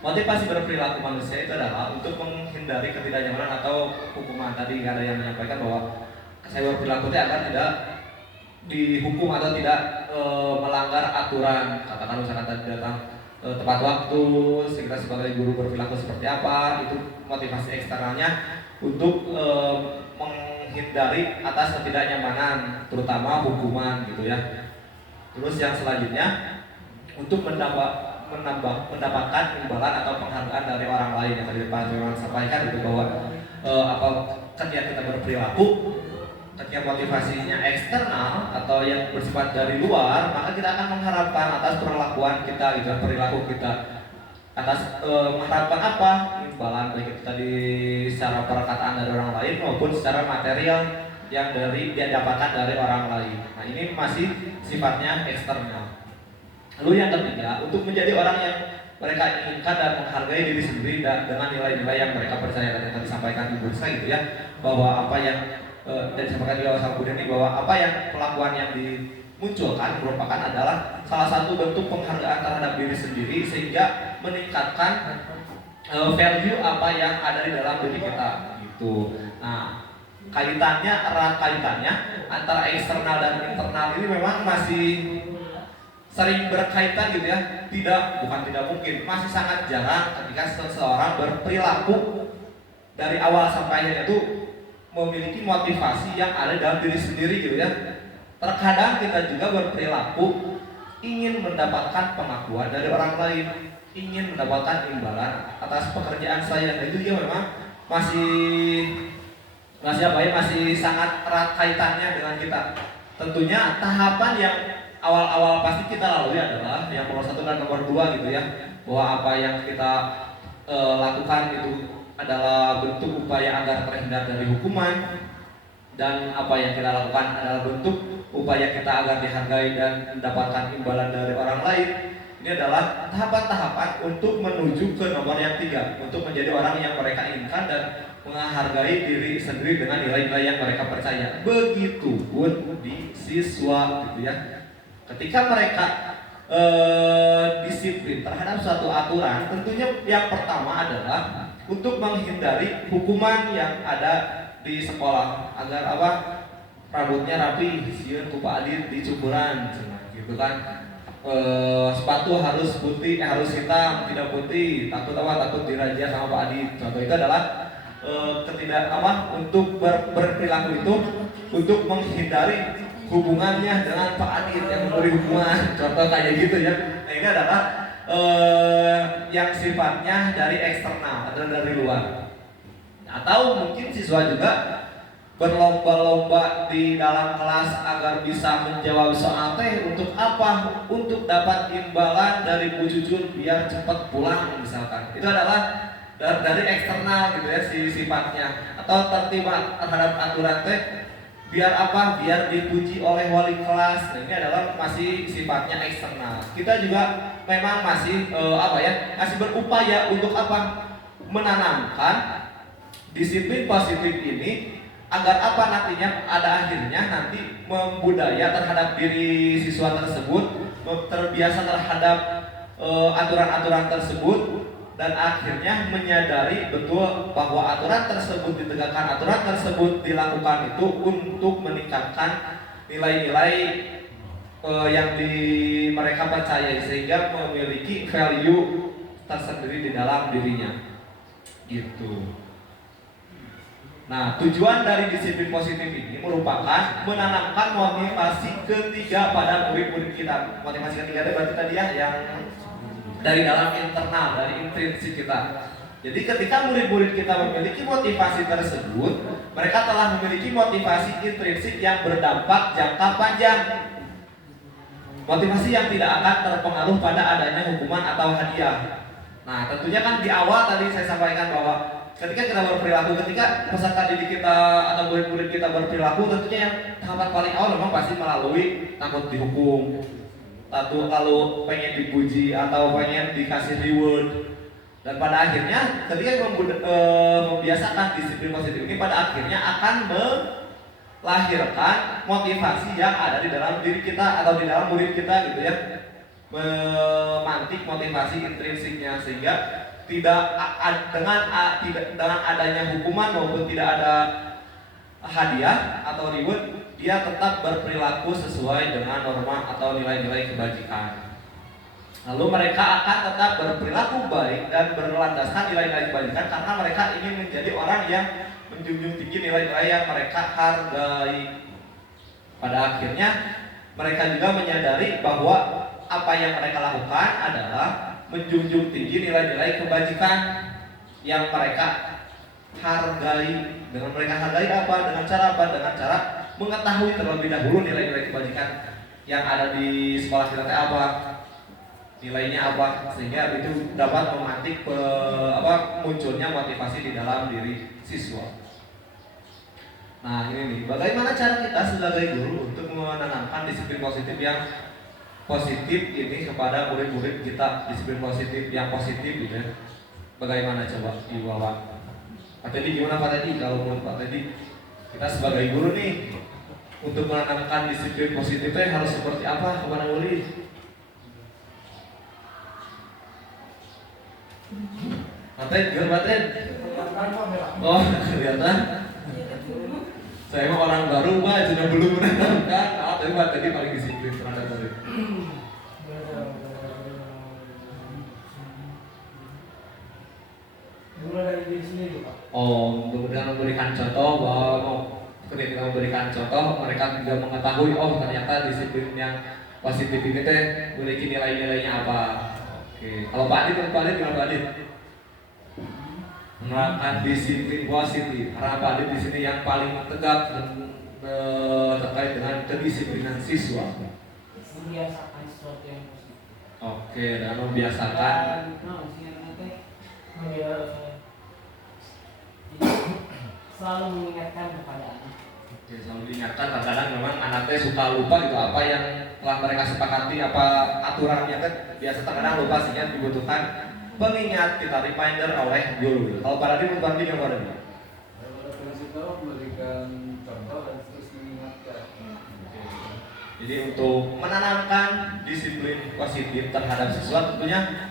motivasi berperilaku manusia itu adalah untuk menghindari ketidaknyamanan atau hukuman. Tadi ada yang menyampaikan bahwa saya berperilaku itu agar tidak dihukum atau tidak melanggar aturan. Katakan misalkan tadi datang tepat waktu, kita sebagai guru berperilaku seperti apa, itu motivasi eksternalnya untuk menghindari atas ketidaknyamanan, terutama hukuman gitu ya. Terus yang selanjutnya untuk mendapatkan imbalan atau penghargaan dari orang lain yang tadi Pak Firman sampaikan itu bahwa ketika kita berperilaku, ketika motivasinya eksternal atau yang bersifat dari luar, maka kita akan mengharapkan atas perlakuan kita gitu, perilaku kita atas mengharapkan apa? Imbalan baik itu tadi secara perkataan dari orang lain maupun secara material yang didapatkan dari orang lain. Nah, ini masih sifatnya eksternal. Lalu yang ketiga, untuk menjadi orang yang mereka inginkan dan menghargai diri sendiri dengan nilai-nilai yang mereka percaya, dan yang tadi disampaikan Ibu Rizka gitu ya, bahwa apa yang dan disampaikan juga sama Bu Deni, bahwa apa yang pelakuan yang dimunculkan merupakan adalah salah satu bentuk penghargaan terhadap diri sendiri sehingga meningkatkan value apa yang ada di dalam diri kita gitu. Nah, erat kaitannya antara eksternal dan internal ini memang masih sering berkaitan gitu ya. Bukan tidak mungkin, masih sangat jarang ketika seseorang berperilaku dari awal sampai akhir itu memiliki motivasi yang ada dalam diri sendiri gitu ya. Terkadang kita juga berperilaku ingin mendapatkan pengakuan dari orang lain, ingin mendapatkan imbalan atas pekerjaan saya. Dan itu dia memang masih sangat erat kaitannya dengan kita. Tentunya tahapan yang awal-awal pasti kita lalui adalah yang nomor 1 dan nomor 2 gitu ya, bahwa apa yang kita lakukan itu adalah bentuk upaya agar terhindar dari hukuman, dan apa yang kita lakukan adalah bentuk upaya kita agar dihargai dan mendapatkan imbalan dari orang lain. Ini adalah tahapan-tahapan untuk menuju ke nomor yang 3, untuk menjadi orang yang mereka inginkan dan menghargai diri sendiri dengan nilai-nilai yang mereka percaya. Begitupun di siswa gitu ya. Ketika mereka disiplin terhadap suatu aturan, tentunya yang pertama adalah untuk menghindari hukuman yang ada di sekolah, agar rambutnya rapi, sieun ku Pak Adit dicukuran gitu kan. Sepatu harus putih, harus hitam, tidak putih, takut dirazia sama Pak Adit. Contoh itu adalah untuk berperilaku itu untuk menghindari hubungannya dengan Pak Adit yang memberi hukuman, contoh kayak gitu ya. Nah, ini adalah yang sifatnya dari eksternal atau dari luar. Atau mungkin siswa juga berlomba-lomba di dalam kelas agar bisa menjawab soal teh untuk apa? Untuk dapat imbalan dari Bu Jujun biar cepat pulang misalkan. Itu adalah dari eksternal gitu ya sifatnya, atau tertiba terhadap aturan teh biar apa? Biar dipuji oleh wali kelas. Nah, ini adalah masih sifatnya eksternal. Kita juga memang masih masih berupaya untuk apa? Menanamkan disiplin positif ini agar apa nantinya ada akhirnya nanti membudaya terhadap diri siswa tersebut, terbiasa terhadap aturan-aturan tersebut, dan akhirnya menyadari betul bahwa aturan tersebut ditegakkan, aturan tersebut dilakukan itu untuk meningkatkan nilai-nilai yang mereka percaya, sehingga memiliki value tersendiri di dalam dirinya gitu. Nah, tujuan dari disiplin positif ini merupakan menanamkan motivasi ketiga pada murid-murid kita. Motivasi ketiga itu berarti tadi ya yang dari dalam internal, dari intrinsik kita. Jadi ketika murid-murid kita memiliki motivasi tersebut, mereka telah memiliki motivasi intrinsik yang berdampak jangka panjang. Motivasi yang tidak akan terpengaruh pada adanya hukuman atau hadiah. Nah, tentunya kan di awal tadi saya sampaikan bahwa ketika kita berperilaku, ketika peserta didik kita atau murid-murid kita berperilaku, tentunya yang tahapan paling awal memang pasti melalui takut dihukum, lalu pengen dipuji atau pengen dikasih reward, dan pada akhirnya ketika membiasakan disiplin positif ini, pada akhirnya akan melahirkan motivasi yang ada di dalam diri kita atau di dalam murid kita gitu ya, memantik motivasi intrinsiknya, sehingga tidak dengan adanya hukuman maupun tidak ada hadiah atau reward, dia tetap berperilaku sesuai dengan norma atau nilai-nilai kebajikan. Lalu mereka akan tetap berperilaku baik dan berlandaskan nilai-nilai kebajikan karena mereka ingin menjadi orang yang menjunjung tinggi nilai-nilai yang mereka hargai. Pada akhirnya mereka juga menyadari bahwa apa yang mereka lakukan adalah menjunjung tinggi nilai-nilai kebajikan yang mereka hargai. Dengan mereka hargai apa? Dengan cara apa? Dengan cara mengetahui terlebih dahulu nilai-nilai kebajikan yang ada di sekolah kita apa, nilainya apa, sehingga itu dapat memantik munculnya motivasi di dalam diri siswa. Nah ini nih, bagaimana cara kita sebagai guru untuk menanamkan disiplin positif yang positif ini kepada murid-murid kita, disiplin positif yang positif gitu ya. Bagaimana coba Ibu Wawan? Pak Teddy gimana Pak Teddy? Kalau menurut Pak Teddy, kita sebagai guru nih untuk menanamkan disiplin positifnya harus seperti apa kepada murid? Pak Teddy, gimana Pak Teddy? Oh, kelihatan. Saya mah orang baru Pak, sudah belum menanamkan. Tapi Pak Teddy paling disiplin terhadap murid. Mulai dari diri sendiri Pak. Oh, dengan memberikan contoh bahwa ketika memberikan contoh, mereka juga mengetahui ternyata disiplin yang positif ini teh memiliki nilai-nilainya apa. Oke, kalau Pak Adit, gimana Pak Adit? Menerapkan disiplin positif. Karena Pak Adit di sini yang paling tegak terkait dengan kedisiplinan siswa. Membiasakan sesuatu yang positif. Oke, dan membiasakan. Selalu mengingatkan kepada anak. Oke, selalu diingatkan. Kadang-kadang memang anaknya suka lupa gitu apa yang telah mereka sepakati, apa aturannya kan biasa terkadang lupa, sehingga dibutuhkan pengingat, kita reminder oleh guru. Kalau para di menurut yang pada dia. Pada prinsipnya memberikan contoh dan terus mengingatkan. Jadi untuk menanamkan disiplin positif terhadap siswa, tentunya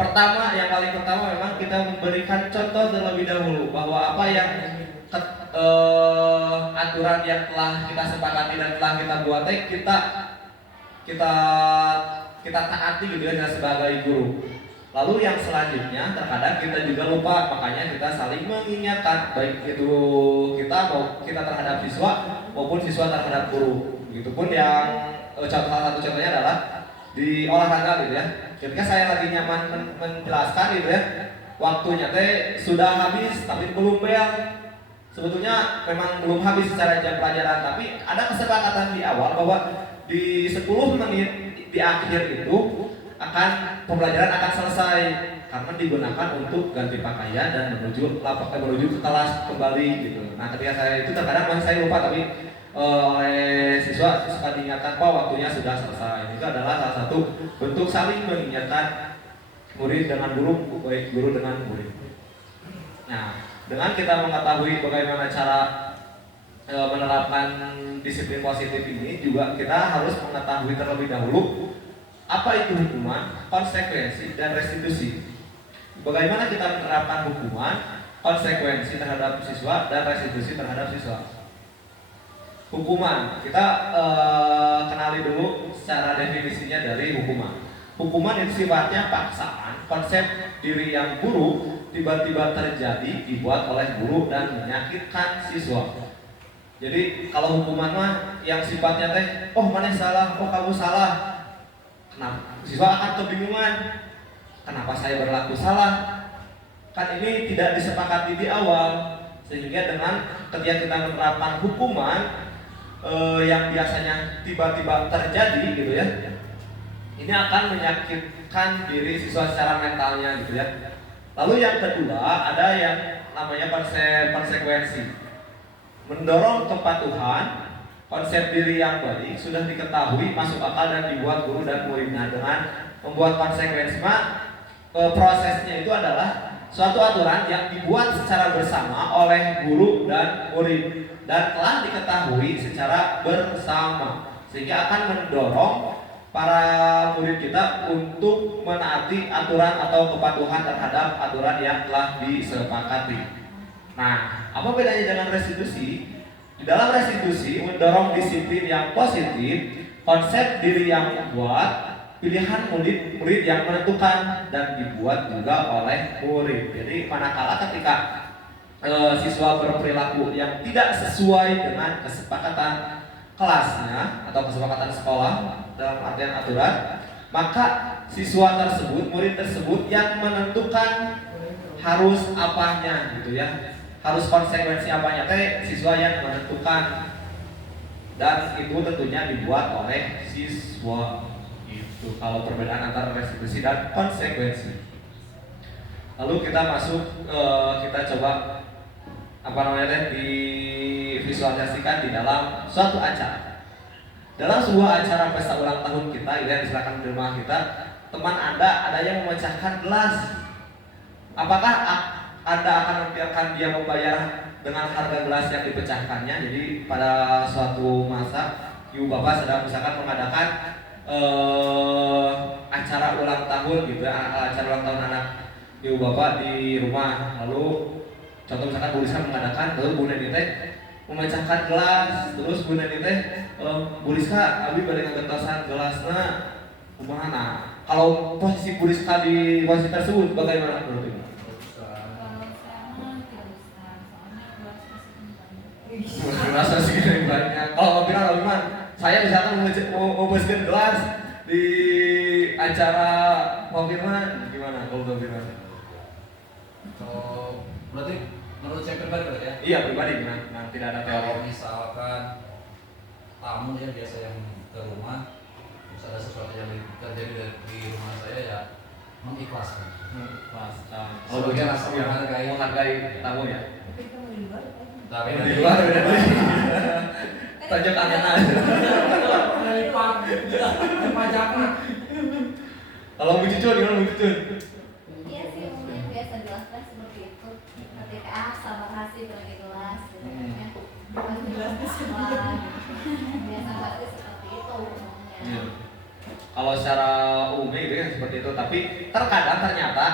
yang paling pertama memang kita memberikan contoh terlebih dahulu bahwa apa yang aturan yang telah kita sepakati dan telah kita buat kita taati gitu ya sebagai guru. Lalu yang selanjutnya terkadang kita juga lupa, makanya kita saling mengingatkan, baik itu kita terhadap siswa maupun siswa terhadap guru. Begitupun yang salah satu contohnya adalah di olahraga gitu ya. Ketika saya lagi nyaman menjelaskan gitu ya, waktunya teh sudah habis tapi belum bel. Sebetulnya memang belum habis secara jam pelajaran, tapi ada kesepakatan di awal bahwa di 10 menit di akhir itu akan pembelajaran akan selesai karena digunakan untuk ganti pakaian dan menuju ke kelas kembali gitu. Nah ketika saya itu terkadang masih saya lupa, tapi oleh siswa suka diingatkan bahwa waktunya sudah selesai. Itu adalah salah satu bentuk saling mengingatkan murid dengan guru, baik guru dengan murid. Nah, dengan kita mengetahui bagaimana cara menerapkan disiplin positif ini, juga kita harus mengetahui terlebih dahulu apa itu hukuman, konsekuensi, dan restitusi. Bagaimana kita menerapkan hukuman, konsekuensi terhadap siswa, dan restitusi terhadap siswa. Hukuman, kita kenali dulu secara definisinya dari hukuman. Hukuman itu sifatnya paksaan, konsep diri yang buruk tiba-tiba terjadi dibuat oleh guru dan menyakitkan siswa. Jadi kalau hukuman mah yang sifatnya teh, oh mana salah, oh kamu salah. Kenapa? Siswa akan kebingungan. Kenapa saya berlaku salah? Kan ini tidak disepakati di awal. Sehingga dengan ketika kita menerapkan hukuman yang biasanya tiba-tiba terjadi gitu ya, ini akan menyakitkan diri siswa secara mentalnya gitu ya. Lalu yang kedua ada yang namanya konsekuensi. Mendorong kepatuhan, konsep diri yang baik sudah diketahui, masuk akal dan dibuat guru dan muridnya. Dengan membuat konsekuensi prosesnya itu adalah suatu aturan yang dibuat secara bersama oleh guru dan murid dan telah diketahui secara bersama, sehingga akan mendorong para murid kita untuk menaati aturan atau kepatuhan terhadap aturan yang telah disepakati. Nah, apa bedanya dengan restitusi? Di dalam restitusi mendorong disiplin yang positif, konsep diri yang kuat, pilihan murid yang menentukan dan dibuat juga oleh murid. Jadi manakala ketika siswa berperilaku yang tidak sesuai dengan kesepakatan kelasnya atau kesepakatan sekolah dalam artian aturan, maka siswa tersebut, murid tersebut yang menentukan harus apanya gitu ya, harus konsekuensi apanya teh siswa yang menentukan, dan itu tentunya dibuat oleh siswa. Itu kalau perbedaan antara restitusi dan konsekuensi. Lalu kita masuk kita coba divisualisasikan di dalam suatu acara. Dalam sebuah acara pesta ulang tahun kita yang diserahkan di rumah kita, teman Anda ada yang memecahkan gelas. Apakah Anda akan membiarkan dia membayar dengan harga gelas yang dipecahkannya? Jadi pada suatu masa ibu bapak sedang misalkan mengadakan acara ulang tahun gitu ya, acara ulang tahun anak ibu bapak di rumah. Lalu contoh misalkan Bu Rizka mengadakan, lalu Bu Neni teh memecahkan gelas, terus Bu Neni teh Bu Rizka abi balik ngegetosan gelasna kumaha. Nah, kalau posisi Bu Rizka di posisi tersebut bagaimana menurut Ibu? Merasa segini banyak. Kalau Piran Robiman, saya misalkan mau bersihkan gelas di acara Firman, gimana kalau Firman? Kalau berarti menurut saya pribadi berarti ya? Iya pribadi gimana? Nah, tidak ada teori. Kalau misalkan tamu ya biasa yang ke rumah, terus ada sesuatu yang terjadi di rumah saya ya mengikhlaskan. Sebagai rasa menghargai tamu ya. Tapi di luar beda lagi. Pajak anak. Kalau Bu Cucun gimana Bu Cucun? Iya sih, mungkin biasa jelaskan seperti itu. Ketika sama kasih bagi gelas gitu kan. Kasih gelas sama biasa pasti seperti itu umumnya. Iya. Kalau secara umum gitu ya seperti itu, tapi terkadang ternyata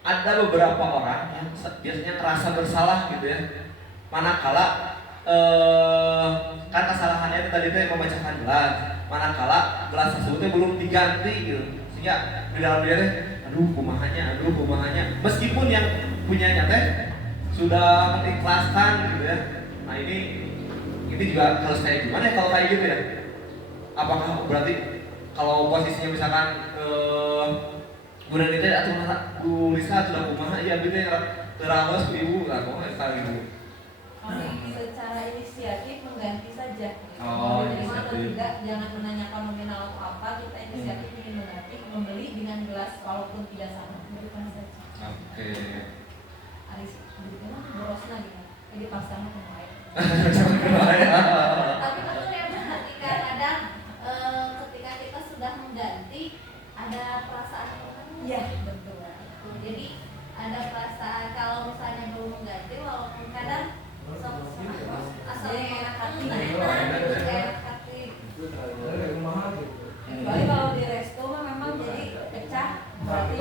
ada beberapa orang yang biasanya merasa bersalah gitu ya. Manakala kan kesalahannya itu tadi itu memecahkan gelas, manakala gelas tersebutnya belum diganti gitu, sehingga di dalam diri aduh kumahanya, meskipun yang punyanya teh sudah mengikhlaskan gitu ya. Nah ini juga harus kayak gimana ya kalau kayak gitu ya? Apakah berarti kalau posisinya misalkan Kemudian itu atuh Bu Lisa atuh kumaha ieu abdi teh terawas ku ibu lah kok eta gitu. Secara inisiatif mengganti saja. Oh, Menerima atau inisiatif. tidak, jangan menanyakan nominal atau apa, kita inisiatif ingin mengganti, membeli dengan gelas walaupun tidak sama. Berikan saja. Oke. Aris, berikan borosna gitu. Jadi pasangnya kemarin. Tapi betul ya ketika kadang ketika kita sudah mengganti ada perasaan iya betul. Jadi ada perasaan kalau misalnya belum mengganti walaupun kadang asal enak hati enak hati. Kecuali kalau di resto mah memang jadi pecah berarti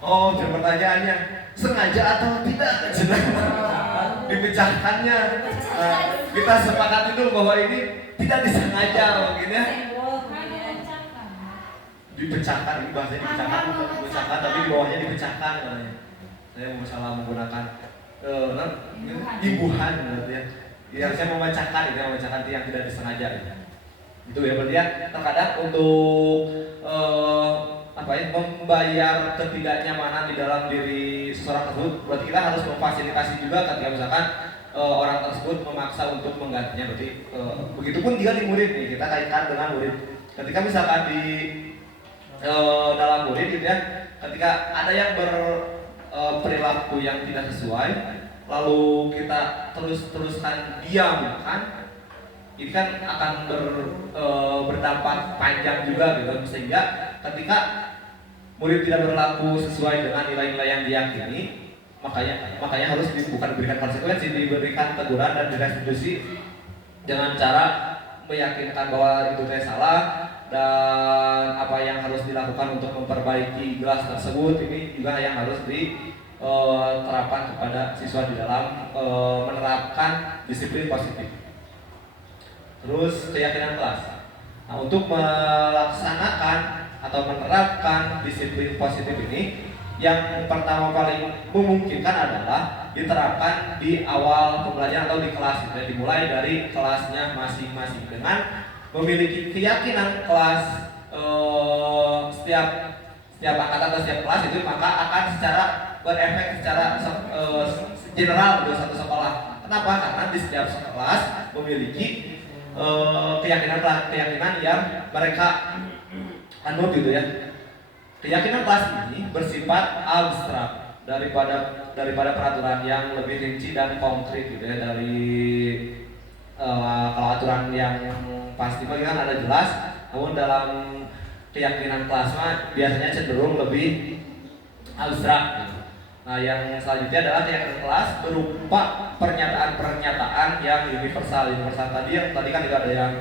Oh, jadi pertanyaannya sengaja atau tidak? Dipecahkannya. Kita sepakati dulu bahwa ini tidak disengaja mungkin ya. Dipecahkan, ini bahasanya dipecahkan, tapi di bawahnya dipecahkan katanya. Saya mau salah menggunakan imbuhan gitu ya. Yang saya memecahkan itu, memecahkan itu yang tidak disengaja gitu. Itu ya berarti ya terkadang untuk membayar ketidaknyamanan di dalam diri seseorang tersebut, berarti kita harus memfasilitasi juga ketika misalkan orang tersebut memaksa untuk menggantinya. Berarti begitupun dia di murid nih, kita kaitkan dengan murid. Ketika misalkan di dalam murid gitu ya, ketika ada yang berperilaku yang tidak sesuai, lalu kita teruskan diam kan, ini kan akan berdampak panjang juga gitu, sehingga ketika murid tidak berlaku sesuai dengan nilai-nilai yang diyakini, makanya harus bukan diberikan konsekuensi, diberikan teguran dan direstitusi dengan cara meyakinkan bahwa itu teh salah dan apa yang harus dilakukan untuk memperbaiki gelas tersebut ini juga yang harus diterapkan kepada siswa di dalam menerapkan disiplin positif. Terus keyakinan kelas. Nah, untuk melaksanakan atau menerapkan disiplin positif ini, yang pertama paling memungkinkan adalah diterapkan di awal pembelajaran atau di kelas. Jadi dimulai dari kelasnya masing-masing dengan memiliki keyakinan kelas setiap angkatan atau setiap kelas itu, maka akan secara berefek secara general di satu sekolah. Kenapa? Karena di setiap kelas memiliki keyakinan yang mereka anut gitu ya. Keyakinan kelas ini bersifat abstrak daripada peraturan yang lebih rinci dan konkret gitu ya. Dari kalau aturan yang pasti kan ada jelas, namun dalam keyakinan kelas biasanya cenderung lebih abstrak gitu. Nah, yang selanjutnya adalah keyakinan kelas berupa pernyataan-pernyataan yang universal. Tadi kan juga ada yang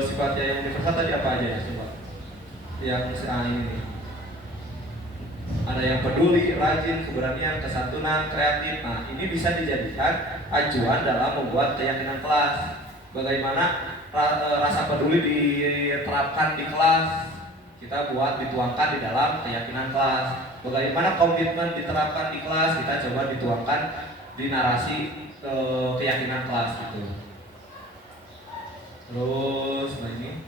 sifatnya yang universal tadi apa aja ya coba? Yang ini ada yang peduli, rajin, keberanian, kesantunan, kreatif. Nah, ini bisa dijadikan acuan dalam membuat keyakinan kelas. Bagaimana rasa peduli diterapkan di kelas, kita buat dituangkan di dalam keyakinan kelas. Bagaimana komitmen diterapkan di kelas, kita coba dituangkan di narasi keyakinan kelas itu. Terus ini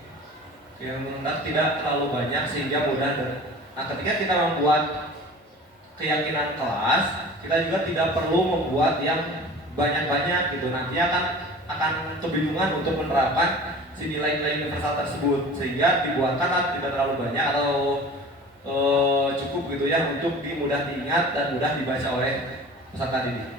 yang tidak terlalu banyak sehingga mudah. Nah, ketika kita membuat keyakinan kelas, kita juga tidak perlu membuat yang banyak-banyak gitu. Nantinya akan kebingungan untuk menerapkan si nilai-nilai universal tersebut, sehingga dibuatkan tidak terlalu banyak atau cukup gitu ya untuk mudah diingat dan mudah dibaca oleh peserta didik.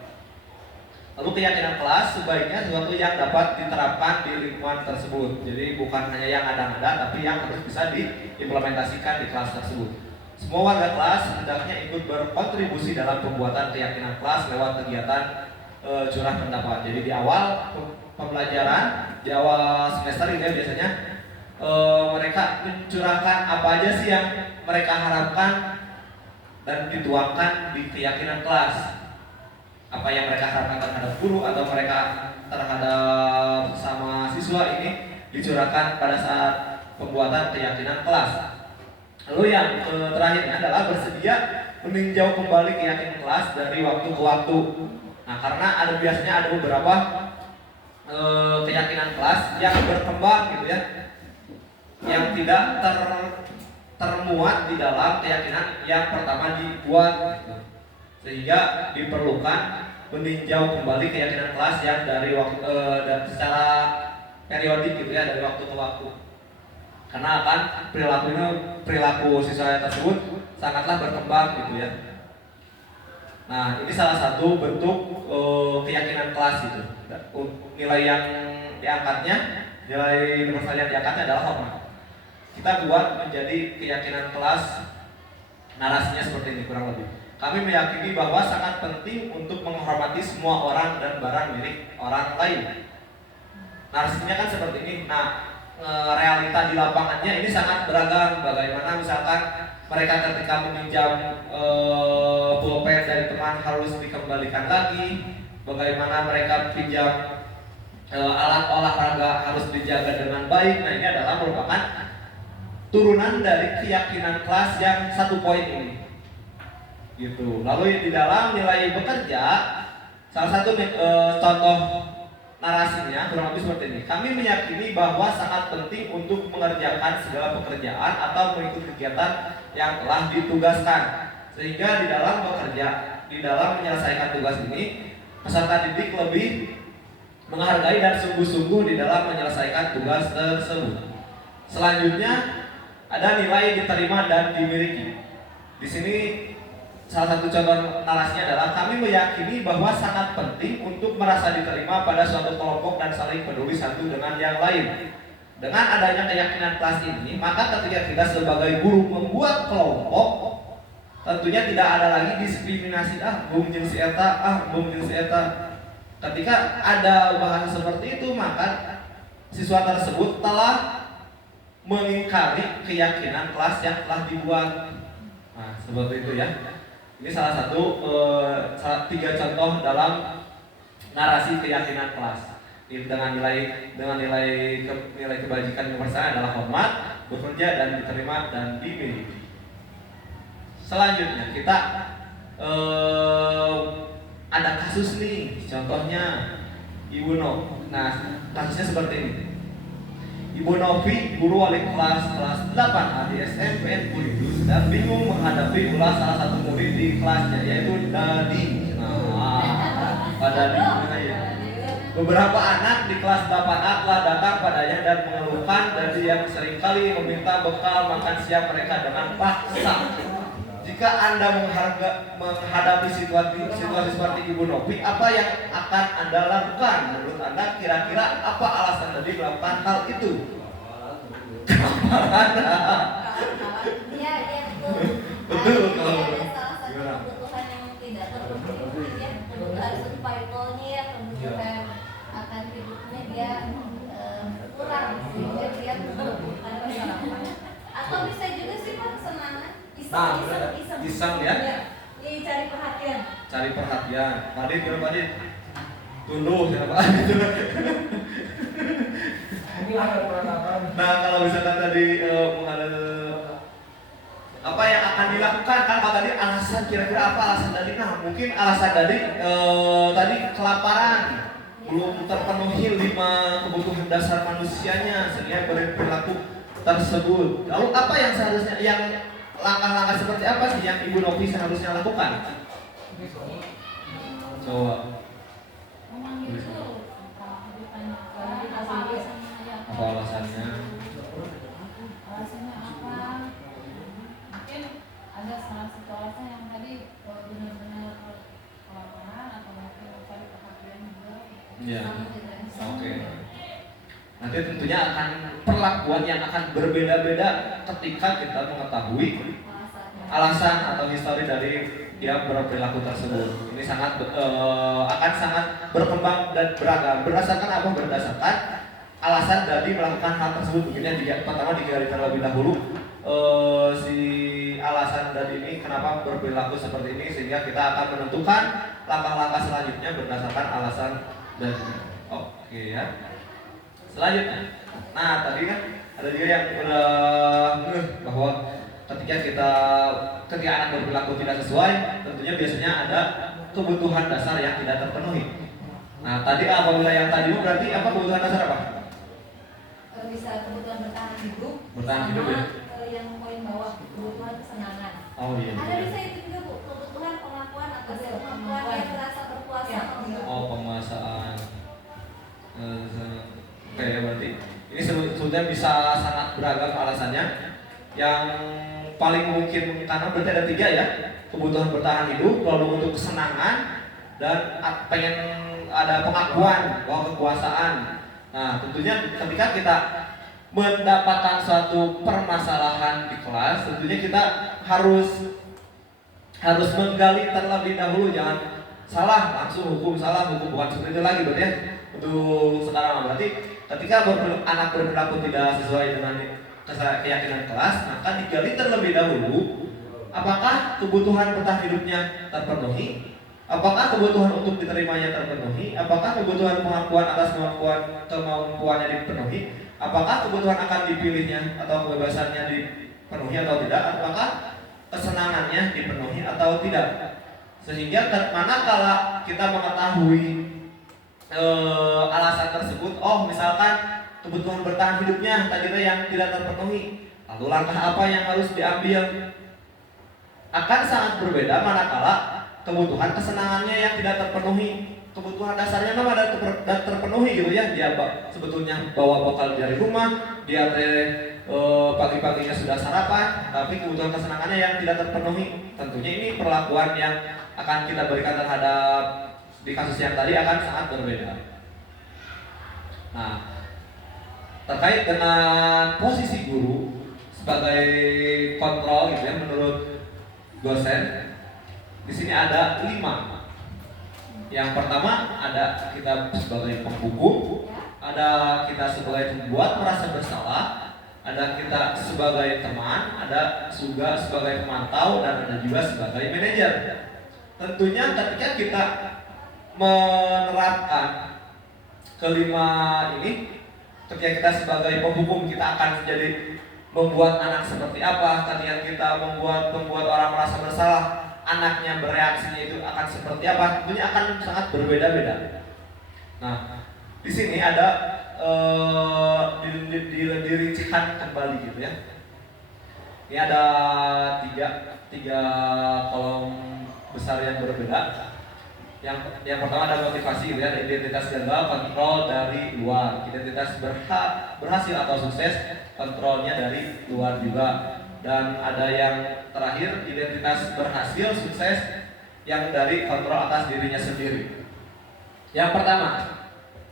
Lalu keyakinan kelas sebaiknya sesuatu yang dapat diterapkan di lingkungan tersebut. Jadi bukan hanya yang ada-ada, tapi yang harus bisa diimplementasikan di kelas tersebut. Semua warga kelas hendaknya ikut berkontribusi dalam pembuatan keyakinan kelas lewat kegiatan curah pendapat. Jadi di awal pembelajaran, di awal semester ini biasanya mereka mencurahkan apa aja sih yang mereka harapkan dan dituangkan di keyakinan kelas. Apa yang mereka harapkan terhadap guru atau mereka terhadap sama siswa ini dicurahkan pada saat pembuatan keyakinan kelas. Lalu yang terakhirnya adalah bersedia meninjau kembali keyakinan kelas dari waktu ke waktu. Nah, karena biasanya ada beberapa keyakinan kelas yang berkembang gitu ya, yang tidak termuat di dalam keyakinan yang pertama dibuat gitu. Sehingga diperlukan meninjau kembali keyakinan kelas yang dari waktu dan secara periodik gitu ya, dari waktu ke waktu. Karena akan perilaku siswa tersebut sangatlah berkembang gitu ya. Nah, ini salah satu bentuk keyakinan kelas itu. Nilai yang diangkatnya, nilai universal yang diangkatnya adalah hormat. Kita buat menjadi keyakinan kelas, narasinya seperti ini kurang lebih. Kami meyakini bahwa sangat penting untuk menghormati semua orang dan barang milik orang lain. Narasinya kan seperti ini. Nah, realita di lapangannya ini sangat beragam. Bagaimana misalkan mereka ketika meminjam pulpen dari teman harus dikembalikan lagi. Bagaimana mereka pinjam alat olahraga harus dijaga dengan baik. Nah, ini adalah merupakan turunan dari keyakinan kelas yang 1 poin ini. Gitu. Lalu di dalam nilai bekerja, salah satu contoh narasinya kurang lebih seperti ini. Kami meyakini bahwa sangat penting untuk mengerjakan segala pekerjaan atau mengikuti kegiatan yang telah ditugaskan. Sehingga di dalam bekerja, di dalam menyelesaikan tugas ini, peserta didik lebih menghargai dan sungguh-sungguh di dalam menyelesaikan tugas tersebut. Selanjutnya ada nilai diterima dan dimiliki. Di sini salah satu contoh narasinya adalah kami meyakini bahwa sangat penting untuk merasa diterima pada suatu kelompok dan saling peduli satu dengan yang lain. Dengan adanya keyakinan kelas ini, maka ketika kita sebagai guru membuat kelompok, tentunya tidak ada lagi diskriminasi bung jeung si eta, bung jeung si eta. Ketika ada bahasa seperti itu, maka siswa tersebut telah mengingkari keyakinan kelas yang telah dibuat. Nah, seperti itu ya. Ini salah satu 3 contoh dalam narasi keyakinan kelas. Dengan nilai kebajikan universal adalah hormat, bekerja dan diterima dan dimiliki. Selanjutnya kita ada kasus nih, contohnya Ibu No. Nah, kasusnya seperti ini. Ibu Novi, guru wali kelas 8A di SMPN Pulidus, dan bingung menghadapi ulah salah satu murid di kelasnya, yaitu Dadi. Beberapa anak di kelas 8A telah datang padanya dan mengeluhkan Dadi yang seringkali meminta bekal makan siang mereka dengan paksa. Jika Anda menghadapi situasi seperti Ibu Novi, apa yang akan Anda lakukan? Menurut Anda kira-kira apa alasan Dadi melakukan hal itu? Iya, betul. Betul, Ada salah satu kebutuhan yang tidak terpenuhi, ya, kebutuhan survivalnya, kebutuhan akan hidupnya dia kurang, sehingga dia membutuhkan sarapan. Atau bisa juga sih Pak, kesenangan. Iseng ya? Iya, cari perhatian. Cari perhatian. Padit, gimana Padit? Tunduk siapa? Nah, kalau misalkan tadi apa yang akan dilakukan, kan kalau tadi alasan, kira-kira apa alasan tadi? Nah, mungkin alasan tadi kelaparan, belum terpenuhi 5 kebutuhan dasar manusianya sehingga berperilaku tersebut. Lalu apa yang seharusnya, yang langkah-langkah seperti apa sih yang Ibu Novi seharusnya lakukan? Coba. Apa alasannya? Alasannya apa? Mungkin ada salah satu alasan yang tadi benar-benar kelaparan atau mungkin mencari perhatian juga. Iya. Oke. Nanti tentunya akan perlakuan yang akan berbeda-beda ketika kita mengetahui alasan atau histori dari dia berperilaku tersebut. Ini akan sangat berkembang dan beragam. Berdasarkan apa? Berdasarkan alasan dari melakukan hal tersebut. Mungkin pertama digali terlebih dahulu si alasan dari ini kenapa berperilaku seperti ini, sehingga kita akan menentukan langkah-langkah selanjutnya berdasarkan alasan dari ini. Oke ya. Selanjutnya, nah tadi kan ada juga yang bahwa ketika anak berperilaku tidak sesuai, tentunya biasanya ada kebutuhan dasar yang tidak terpenuhi. Nah tadi apabila yang tadi berarti apa kebutuhan dasar apa? Bisa kebutuhan bertahan hidup. Bertahan hidup ya. Yang poin bawah kebutuhan kesenangan. Oh iya. Ada bisa itu juga Bu, kebutuhan pengakuan atas kemampuan yang merasa berkuasa. Ya. Oh, penguasaan. Oke, ya berarti ini sebetulnya bisa sangat beragam alasannya. Yang paling mungkin karena berarti ada 3 ya, kebutuhan bertahan hidup, lalu untuk kesenangan, dan pengen ada pengakuan bahwa kekuasaan. Nah, tentunya ketika kita mendapatkan suatu permasalahan di kelas, tentunya kita harus menggali terlebih dahulu, jangan salah langsung hukum, bukan seperti itu lagi berarti ya. Untuk sekarang berarti ketika anak berperilaku tidak sesuai dengan keyakinan kelas, maka digali terlebih dahulu apakah kebutuhan bertahan hidupnya terpenuhi, apakah kebutuhan untuk diterimanya terpenuhi, apakah kebutuhan pengakuan atas kemampuannya dipenuhi, apakah kebutuhan akan dipilihnya atau kebebasannya dipenuhi atau tidak, apakah kesenangannya dipenuhi atau tidak. Sehingga manakala kita mengetahui alasan tersebut, oh misalkan kebutuhan bertahan hidupnya tadi yang tidak terpenuhi, lalu langkah apa yang harus diambil, akan sangat berbeda manakala kebutuhan kesenangannya yang tidak terpenuhi. Kebutuhan dasarnya memang ada terpenuhi gitu ya, dia sebetulnya bawa bekal dari rumah, dia pagi-paginya sudah sarapan, tapi kebutuhan kesenangannya yang tidak terpenuhi. Tentunya ini perlakuan yang akan kita berikan terhadap di kasus yang tadi akan sangat berbeda. Nah, terkait dengan posisi guru sebagai kontrol gitu ya, menurut dosen di sini ada 5. Yang pertama ada kita sebagai penghukum, ada kita sebagai pembuat merasa bersalah, ada kita sebagai teman, ada juga sebagai pemantau, dan ada juga sebagai manajer. Tentunya ketika kita menerapkan kelima ini, ketika kita sebagai penghukum kita akan menjadi membuat anak seperti apa, ketika kita membuat orang merasa bersalah, anaknya bereaksinya itu akan seperti apa, tentunya akan sangat berbeda-beda. Nah, di sini ada dirincikan kembali gitu ya. Ini ada tiga kolom besar yang berbeda. Yang pertama ada motivasi, ya, identitas gagal, kontrol dari luar. Identitas berhasil atau sukses, kontrolnya dari luar juga. Dan ada yang terakhir, identitas berhasil, sukses, yang dari kontrol atas dirinya sendiri. Yang pertama,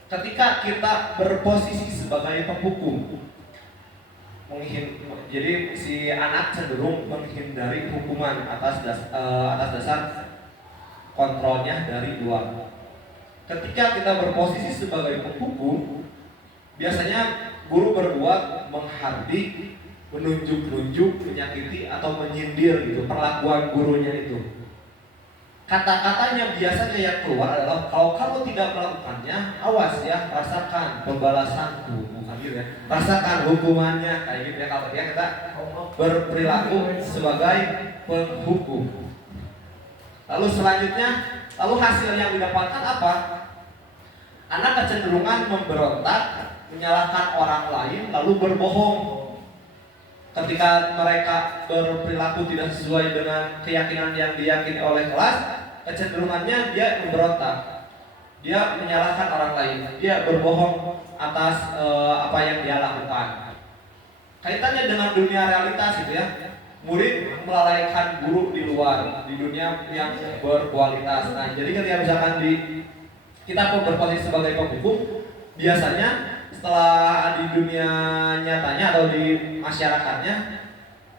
ketika kita berposisi sebagai penghukum, jadi si anak cenderung menghindari hukuman atas dasar kontrolnya dari luar. Ketika kita berposisi sebagai penghukum, biasanya guru berbuat menghardik, menunjuk-nunjuk, menyakiti atau menyindir gitu perlakuan gurunya itu. Kata-katanya biasanya yang keluar adalah, kalau kamu tidak melakukannya, awas ya, rasakan pembalasanku, bukan gitu ya, rasakan hukumannya, kayak gitu ya. Kalau dia kita berperilaku sebagai penghukum. Lalu selanjutnya, lalu hasil yang didapatkan apa? Anak kecenderungan memberontak, menyalahkan orang lain, lalu berbohong. Ketika mereka berperilaku tidak sesuai dengan keyakinan yang diyakini oleh kelas, kecenderungannya dia memberontak, dia menyalahkan orang lain, dia berbohong atas apa yang dia lakukan. Kaitannya dengan dunia realitas gitu ya. Murid melalaikan guru di luar, di dunia yang berkualitas. Nah, jadi ketika misalkan kita berposisi sebagai penghukum, biasanya setelah di dunia nyatanya atau di masyarakatnya,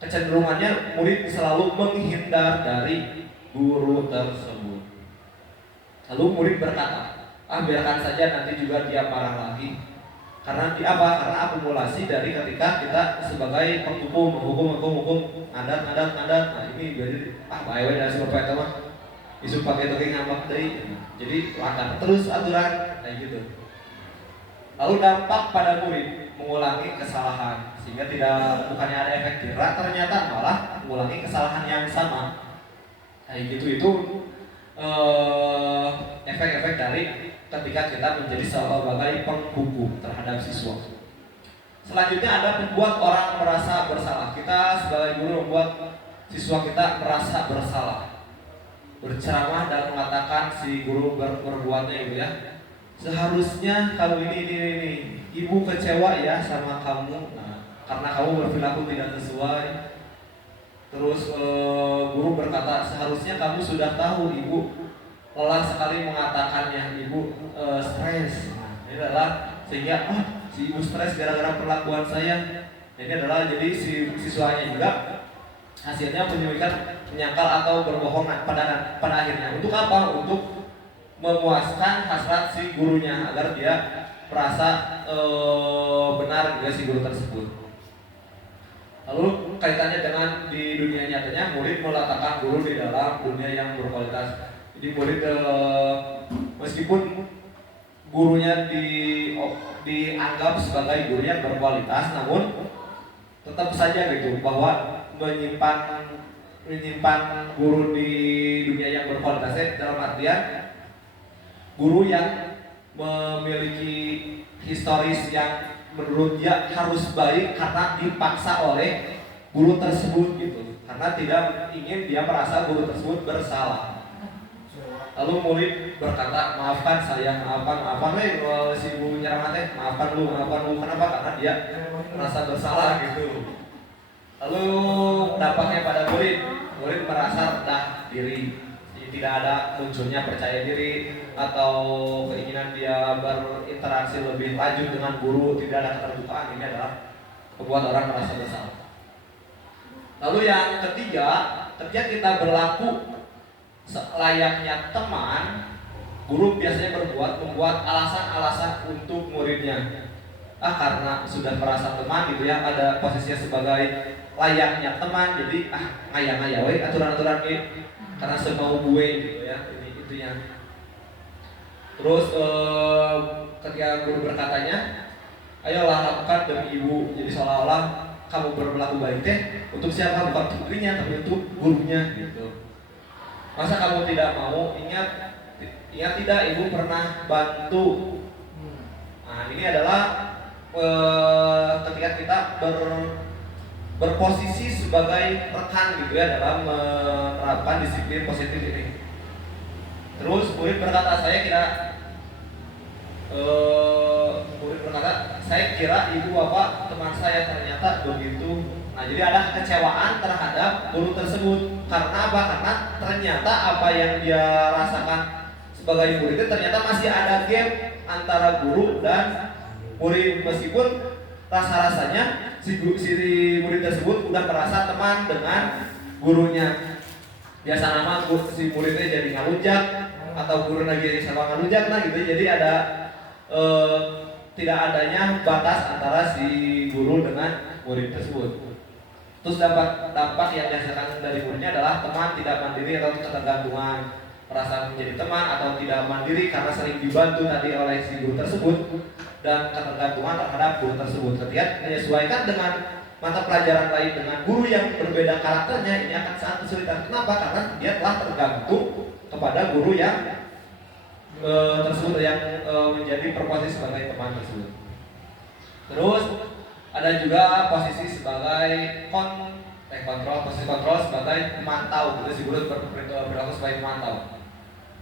kecenderungannya murid selalu menghindar dari guru tersebut. Lalu murid berkata, biarkan saja, nanti juga dia marah lagi. Karena karena akumulasi dari ketika kita sebagai penghukum adat. Nah ini jadi bae dari supaya itu mah isu pakai toke ngambak deui. Jadi langgar terus aturan kayak gitu. Lalu dampak pada murid mengulangi kesalahan, sehingga bukannya ada efek jerak, ternyata malah mengulangi kesalahan yang sama. Kayak gitu itu efek-efek dari ketika kita menjadi sebagai penghukum terhadap siswa. Selanjutnya ada membuat orang merasa bersalah. Kita sebagai guru membuat siswa kita merasa bersalah, berceramah dan mengatakan si guru berbuatnya gitu ya. Seharusnya kamu ini, ibu kecewa ya sama kamu, karena kamu berperilaku tidak sesuai. Terus guru berkata, seharusnya kamu sudah tahu ibu lelah sekali mengatakannya, ibu stres. Ini adalah sehingga si ibu stres gara-gara perlakuan saya. Ini adalah jadi si siswanya juga hasilnya menyangkal atau berbohong pada akhirnya. Untuk apa? Untuk memuaskan hasrat si gurunya agar dia merasa benar juga si guru tersebut. Lalu kaitannya dengan di dunia nyatanya, murid meletakkan guru di dalam dunia yang berkualitas. Jadi murid meskipun gurunya dianggap sebagai guru yang berkualitas, namun tetap saja gitu bahwa menyimpan guru di dunia yang berkualitas dalam artian guru yang memiliki historis yang menurut dia harus baik karena dipaksa oleh guru tersebut gitu, karena tidak ingin dia merasa guru tersebut bersalah. Lalu murid berkata, maafkan saya, maafkan si guru nyerang teh, maafkan lu, kenapa? Karena dia merasa bersalah gitu. Lalu dampaknya pada murid merasa rendah diri, tidak ada munculnya percaya diri atau keinginan dia berinteraksi lebih lanjut dengan guru, tidak ada keterbukaan. Ini adalah membuat orang merasa bersalah. Lalu yang ketiga, ketika kita berlaku selayaknya teman, guru biasanya membuat alasan-alasan untuk muridnya. Karena sudah merasa teman gitu ya, ada posisinya sebagai layaknya teman, jadi ngayang-ngayang we aturan-aturan ini karena semau gue gitu ya, ini itunya. Terus ketika guru berkatanya, ayolah lakukan demi ibu, jadi seolah-olah kamu berlaku baik teh untuk siapa? Bukan untuk dirinya, tapi untuk gurunya gitu. Masa kamu tidak mau? Ingat tidak, ibu pernah bantu. Nah, ini adalah ketika kita berposisi sebagai rekan gitu ya dalam menerapkan disiplin positif ini. Terus murid berkata, saya kira ibu bapak teman saya ternyata begitu. Nah, jadi ada kekecewaan terhadap guru tersebut. Karena apa? Karena ternyata apa yang dia rasakan sebagai murid itu ternyata masih ada gap antara guru dan murid, meskipun rasa-rasanya si murid tersebut udah merasa teman dengan gurunya. Biasa nama si muridnya jadi ngalunjak atau guru lagi sama ngalunjak, nah gitu. Jadi ada tidak adanya batas antara si guru dengan murid tersebut. Terus dampak yang dirasakan dari muridnya adalah teman tidak mandiri atau ketergantungan, merasa menjadi teman atau tidak mandiri karena sering dibantu tadi oleh si guru tersebut, dan ketergantungan terhadap guru tersebut. Ketika menyesuaikan dengan mata pelajaran lain dengan guru yang berbeda karakternya, ini akan sangat kesulitan. Kenapa? Karena dia telah tergantung kepada guru yang tersebut yang menjadi berposisi sebagai teman tersebut. Terus ada juga posisi sebagai posisi kontrol sebagai pemantau. Jadi si guru berperilaku sebagai pemantau.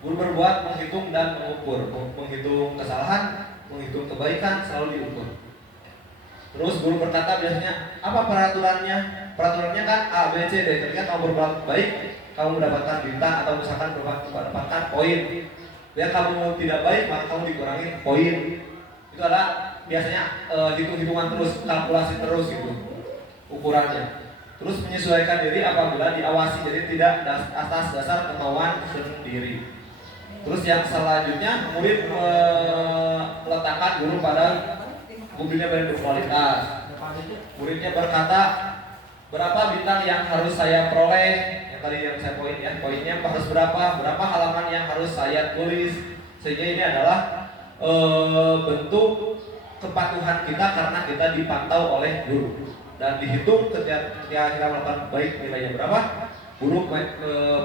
Guru berbuat menghitung dan mengukur, menghitung kesalahan, menghitung kebaikan, selalu diukur. Terus guru berkata biasanya, apa peraturannya? Peraturannya kan A, B, C, D. Ketika kamu berbuat baik, kamu mendapatkan bintang atau misalkan mendapatkan poin. Bila kamu tidak baik, maka kamu dikurangi poin. Itu adalah biasanya hitung-hitungan terus, kalkulasi terus gitu ukurannya. Terus menyesuaikan diri apabila diawasi, jadi tidak atas dasar kemauan sendiri. Terus yang selanjutnya, murid meletakkan guru pada mobilnya berkualitas. Muridnya berkata, berapa bintang yang harus saya peroleh? Yang tadi yang saya poin ya, poinnya harus berapa halaman yang harus saya tulis. Sehingga ini adalah bentuk kepatuhan kita karena kita dipantau oleh guru dan dihitung ketika kita melakukan baik nilainya berapa, buruk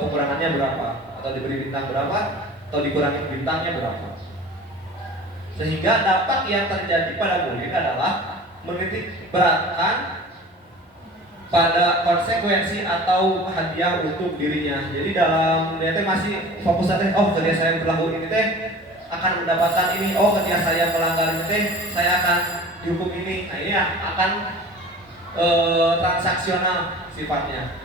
pengurangannya berapa, atau diberi bintang berapa, atau dikurangi bintangnya berapa. Sehingga dampak yang terjadi pada murid adalah menitik beratkan pada konsekuensi atau hadiah untuk dirinya. Jadi dalam dia teh masih fokus teh, oh ketika saya berlaku ini teh akan mendapatkan ini, oh ketika saya melanggar ini teh saya akan dihukum ini. Nah ini akan transaksional sifatnya.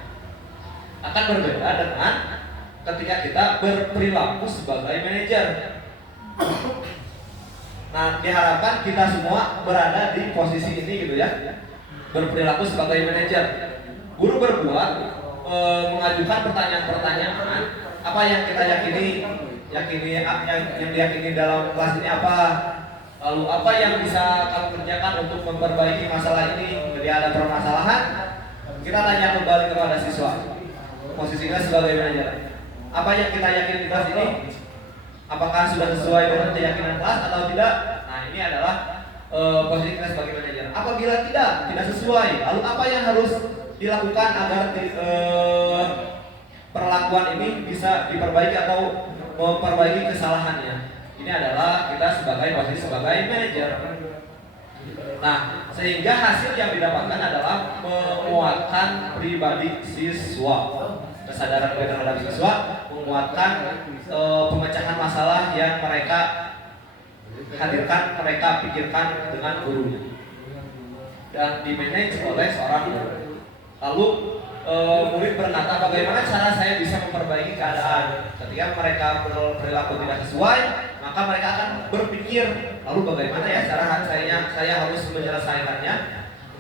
Akan berbeda dengan ketika kita berperilaku sebagai manajer. Nah diharapkan kita semua berada di posisi ini gitu ya, berperilaku sebagai manajer. Guru berbuat mengajukan pertanyaan-pertanyaan apa yang kita yakini yang diyakini dalam kelas ini apa, lalu apa yang bisa kamu kerjakan untuk memperbaiki masalah ini. Jadi ada permasalahan, kita tanya kembali kepada siswa, posisi kita sebagai manajer, apa yang kita yakini di kelas ini, apakah sudah sesuai dengan keyakinan kelas atau tidak. Nah ini adalah posisi kita sebagai manajer. Apabila tidak sesuai, lalu apa yang harus dilakukan agar perlakuan ini bisa diperbaiki atau memperbaiki kesalahannya. Ini adalah kita sebagai posisi sebagai manajer. Nah, sehingga hasil yang didapatkan adalah menguatkan pribadi siswa, kesadaran terhadap siswa, menguatkan pemecahan masalah yang mereka hadirkan, mereka pikirkan dengan gurunya dan dimanage oleh seorang guru. Lalu murid berkata, bagaimana cara saya bisa memperbaiki keadaan. Ketika mereka berperilaku tidak sesuai, maka mereka akan berpikir, lalu bagaimana ya cara saya harus menyelesaikannya,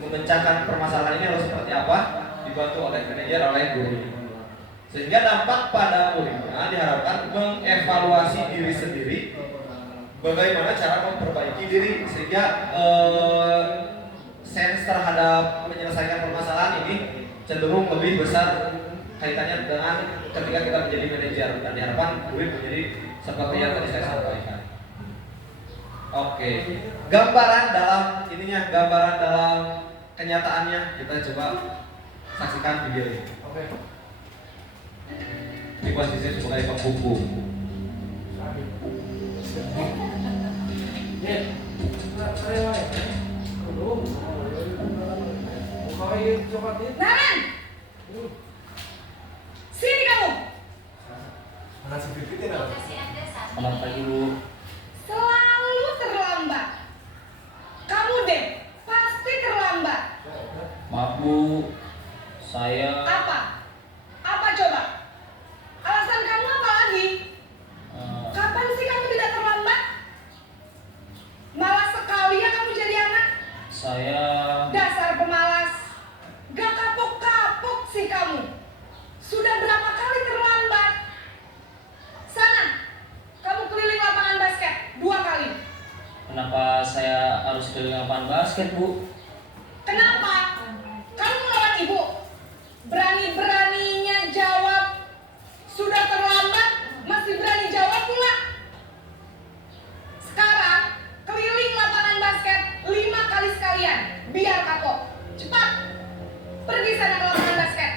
memecahkan permasalahan ini harus seperti apa, dibantu oleh manajer, oleh guru. Sehingga dampak pada muridnya diharapkan mengevaluasi diri sendiri, bagaimana cara memperbaiki diri sehingga sense terhadap menyelesaikan permasalahan ini cenderung lebih besar kaitannya dengan ketika kita menjadi manajer, dan diharapkan murid menjadi seperti yang tadi saya sampaikan. Oke, gambaran dalam kenyataannya kita coba saksikan video ini. Oke. Di posisi sebagai pembuku. Naran! Sini kamu! Selamat pagi Bu. Selalu terlambat. Kamu deh, pasti terlambat. Maaf Bu, saya Apa? Apa coba? Alasan kamu apa lagi? Kapan sih kamu tidak terlambat? Malas sekali ya kamu jadi anak. saya Dasar pemalas. Gak kapok-kapok sih kamu. Sudah berapa kali terlambat? Sana, kamu keliling lapangan basket 2 kali. kenapa saya harus keliling lapangan basket Bu? Kenapa? Kamu melawan ibu. Berani-beraninya jawab. Sudah terlambat, masih berani jawab pula. Sekarang, keliling lapangan basket 5 kali sekalian. Biar kapok. Cepat. Pergi sana ke lapangan basket.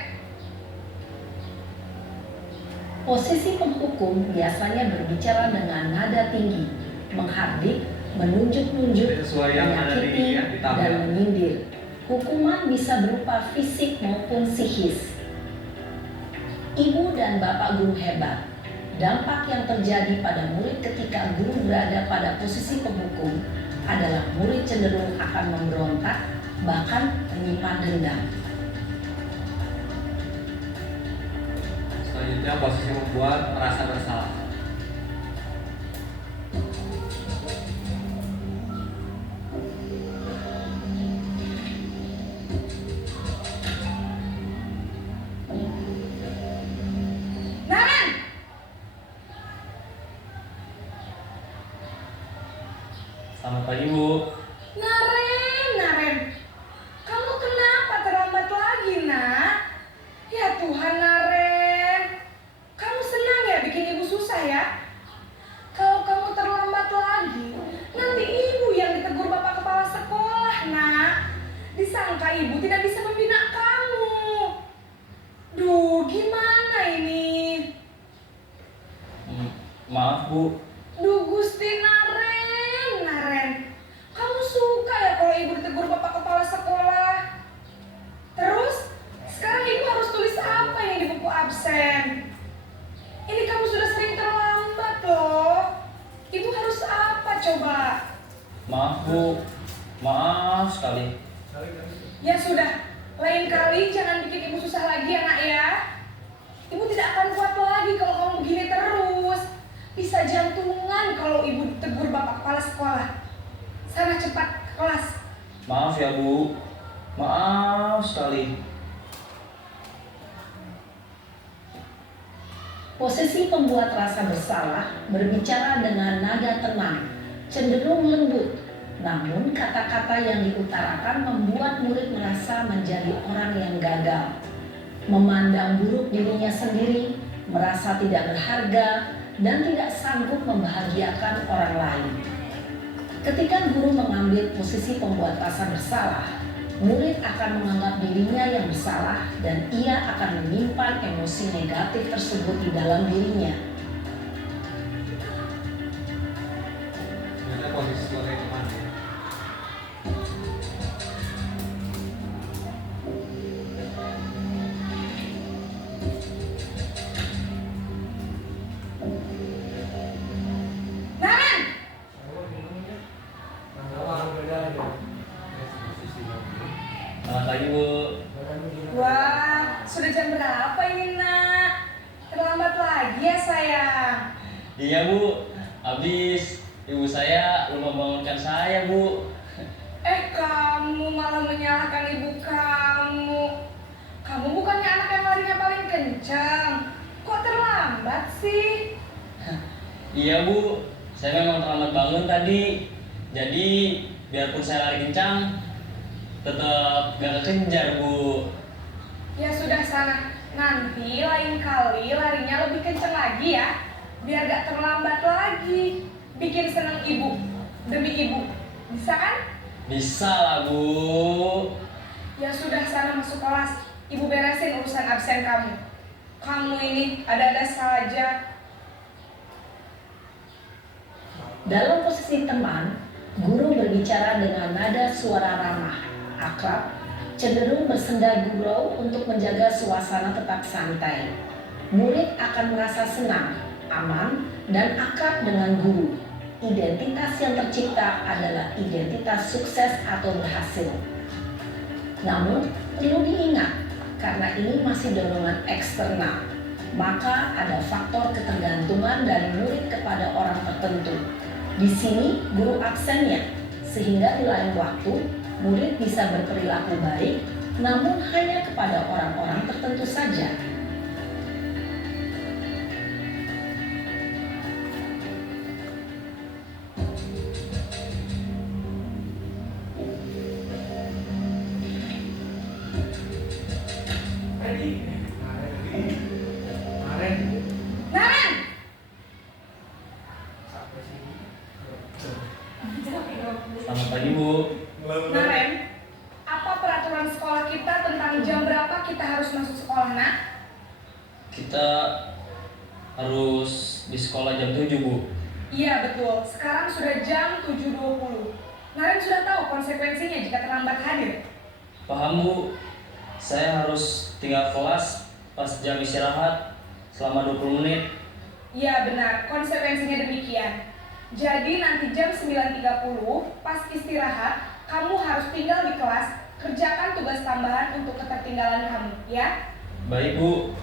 Posisi penghukum biasanya berbicara dengan nada tinggi, menghardik, menunjuk-nunjuk, Sesuai yang ada di menyakiti, ya, di tabel. dan menyindir. Hukuman bisa berupa fisik maupun psikis. Ibu dan bapak guru hebat. Dampak yang terjadi pada murid ketika guru berada pada posisi penghukum adalah murid cenderung akan memberontak, bahkan menyimpan dendam. Selanjutnya posisi membuat merasa bersalah. Naran! Selamat pagi Bu. Naren. Kamu kenapa terlambat lagi, nak? Ya Tuhan, Naren. Kamu senang ya bikin ibu susah ya? Kalau kamu terlambat lagi, nanti ibu yang ditegur bapak kepala sekolah, nak. Disangka ibu tidak bisa membina kamu. Duh, gimana ini? Maaf Bu. Duh, Gusti Naren. Kamu suka ya coba? Maaf Bu, maaf sekali. Ya sudah, lain kali jangan bikin ibu susah lagi ya nak ya. Ibu tidak akan kuat lagi kalau kamu begini terus. Bisa jantungan kalau ibu tegur bapak kepala sekolah. Sana cepat ke kelas. Maaf ya Bu, maaf sekali. Posisi pembuat rasa bersalah berbicara dengan nada tenang, cenderung lembut. Namun kata-kata yang diutarakan membuat murid merasa menjadi orang yang gagal, memandang buruk dirinya sendiri, merasa tidak berharga, dan tidak sanggup membahagiakan orang lain. Ketika guru mengambil posisi pembuat rasa bersalah, murid akan menganggap dirinya yang bersalah dan ia akan menyimpan emosi negatif tersebut di dalam dirinya. Ada posisi suara yang kemana ya? Naren! Selamat pagi Bu. Wah, sudah jam berapa ini nak? Terlambat lagi ya sayang. Iya Bu, habis ibu saya lupa membangunkan saya Bu. Kamu malah menyalahkan ibu kamu. Kamu bukannya anak yang larinya paling kencang. Kok terlambat sih? Iya Bu, saya memang terlambat bangun tadi. Jadi biarpun saya lari kencang, tetap gak kekejar Bu. Ya sudah sana. Nanti lain kali larinya lebih kencang lagi ya. Biar gak terlambat lagi. Bikin seneng ibu. Demi ibu. Bisa kan? Bisa lah Bu. Ya sudah sana masuk kelas. Ibu beresin urusan absen kamu. Kamu ini ada-ada saja. Dalam posisi teman, guru berbicara dengan nada suara ramah, akrab, cenderung bersenda gurau untuk menjaga suasana tetap santai. Murid akan merasa senang, aman, dan akrab dengan guru. Identitas yang tercipta adalah identitas sukses atau berhasil. Namun, perlu diingat, karena ini masih dorongan eksternal, maka ada faktor ketergantungan dari murid kepada orang tertentu. Di sini guru absennya, sehingga di lain waktu murid bisa berperilaku baik, namun hanya kepada orang-orang tertentu saja. Naren! Selamat pagi Bu. Naren, apa peraturan sekolah kita tentang jam berapa kita harus masuk sekolah nak? Kita harus di sekolah jam 7 Bu. Iya betul, sekarang sudah jam 7.20. Naren sudah tahu konsekuensinya jika terlambat hadir. Paham Bu, saya harus tinggal kelas pas jam istirahat selama 20 menit. Iya benar, konsekuensinya demikian. Jadi nanti jam 9.30 pas istirahat, kamu harus tinggal di kelas, kerjakan tugas tambahan untuk ketertinggalan kamu, ya? Baik Bu.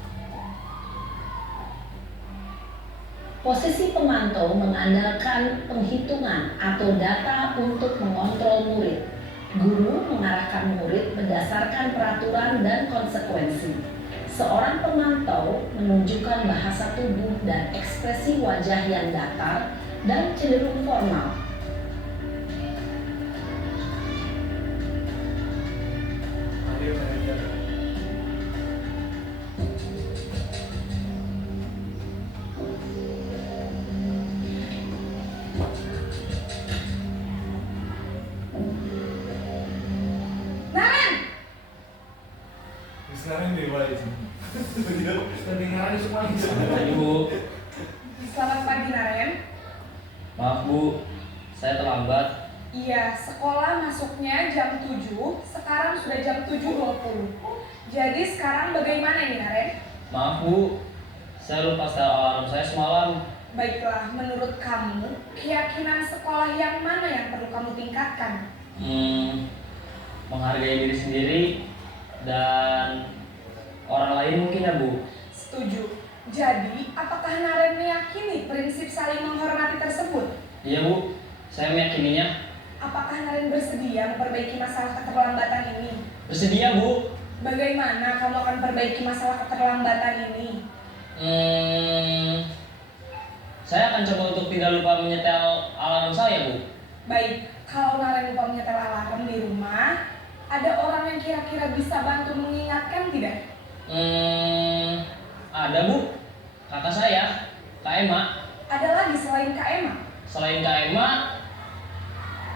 Posisi pemantau mengandalkan penghitungan atau data untuk mengontrol murid. Guru mengarahkan murid berdasarkan peraturan dan konsekuensi. Seorang pemantau menunjukkan bahasa tubuh dan ekspresi wajah yang datar dan cenderung formal. Naren! Sekarang di bawah itu. Kedengaran semuanya. Selamat pagi Bu. Selamat pagi Naren. Maaf Bu, saya terlambat. Iya, sekolah masuknya jam 7, sekarang sudah jam 7.20. Jadi sekarang bagaimana ini Naren? Maaf Bu, saya lupa setel alarm saya semalam. Baiklah, menurut kamu, keyakinan sekolah yang mana yang perlu kamu tingkatkan? Menghargai diri sendiri dan orang lain mungkin ya Bu. Setuju. Jadi, apakah Naren meyakini prinsip saling menghormati tersebut? Iya Bu, saya meyakininya. Apakah Naren bersedia memperbaiki masalah keterlambatan ini? Bersedia Bu. Bagaimana kamu akan perbaiki masalah keterlambatan ini? Saya akan coba untuk tidak lupa menyetel alarm saya Bu. Baik, kalau Naren lupa menyetel alarm di rumah, ada orang yang kira-kira bisa bantu mengingatkan tidak? Ada Bu, kakak saya, Kak Emma. Ada lagi selain Kak Emma? Selain Kak Emma,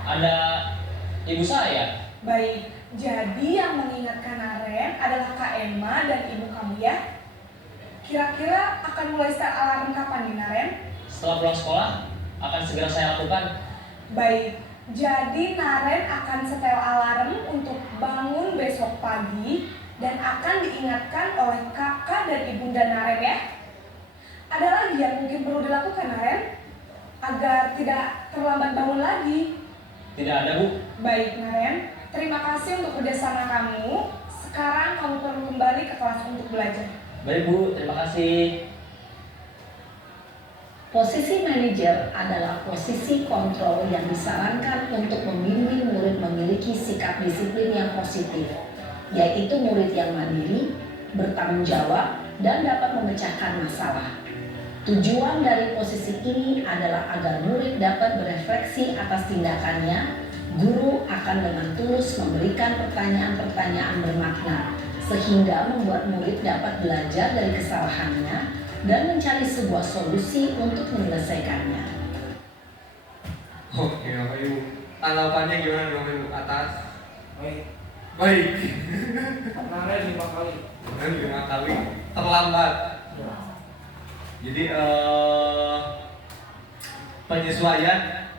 ada ibu saya. Baik, jadi yang mengingatkan Naren adalah Kak Emma dan ibu kamu ya? Kira-kira akan mulai start alarm kapan nih Naren? Setelah pulang sekolah, akan segera saya lakukan. Baik, jadi Naren akan setel alarm untuk bangun besok pagi dan akan diingatkan oleh kakak dan ibunda Naren ya. Ada lagi yang mungkin perlu dilakukan Naren agar tidak terlambat bangun lagi? Tidak ada Bu. Baik Naren, terima kasih untuk kerjasama kamu. Sekarang kamu perlu kembali ke kelas untuk belajar. Baik Bu, terima kasih. Posisi manajer adalah posisi kontrol yang disarankan untuk membimbing murid memiliki sikap disiplin yang positif, yaitu murid yang mandiri, bertanggung jawab, dan dapat memecahkan masalah. Tujuan dari posisi ini adalah agar murid dapat berefleksi atas tindakannya. Guru akan dengan tulus memberikan pertanyaan-pertanyaan bermakna, sehingga membuat murid dapat belajar dari kesalahannya dan mencari sebuah solusi untuk menyelesaikannya. Oke, Bapak Ibu. Tanggapannya gimana Bapak Ibu atas? Baik. Baik. Naren 5 kali. Dan 5 kali terlambat. Jadi penyesuaian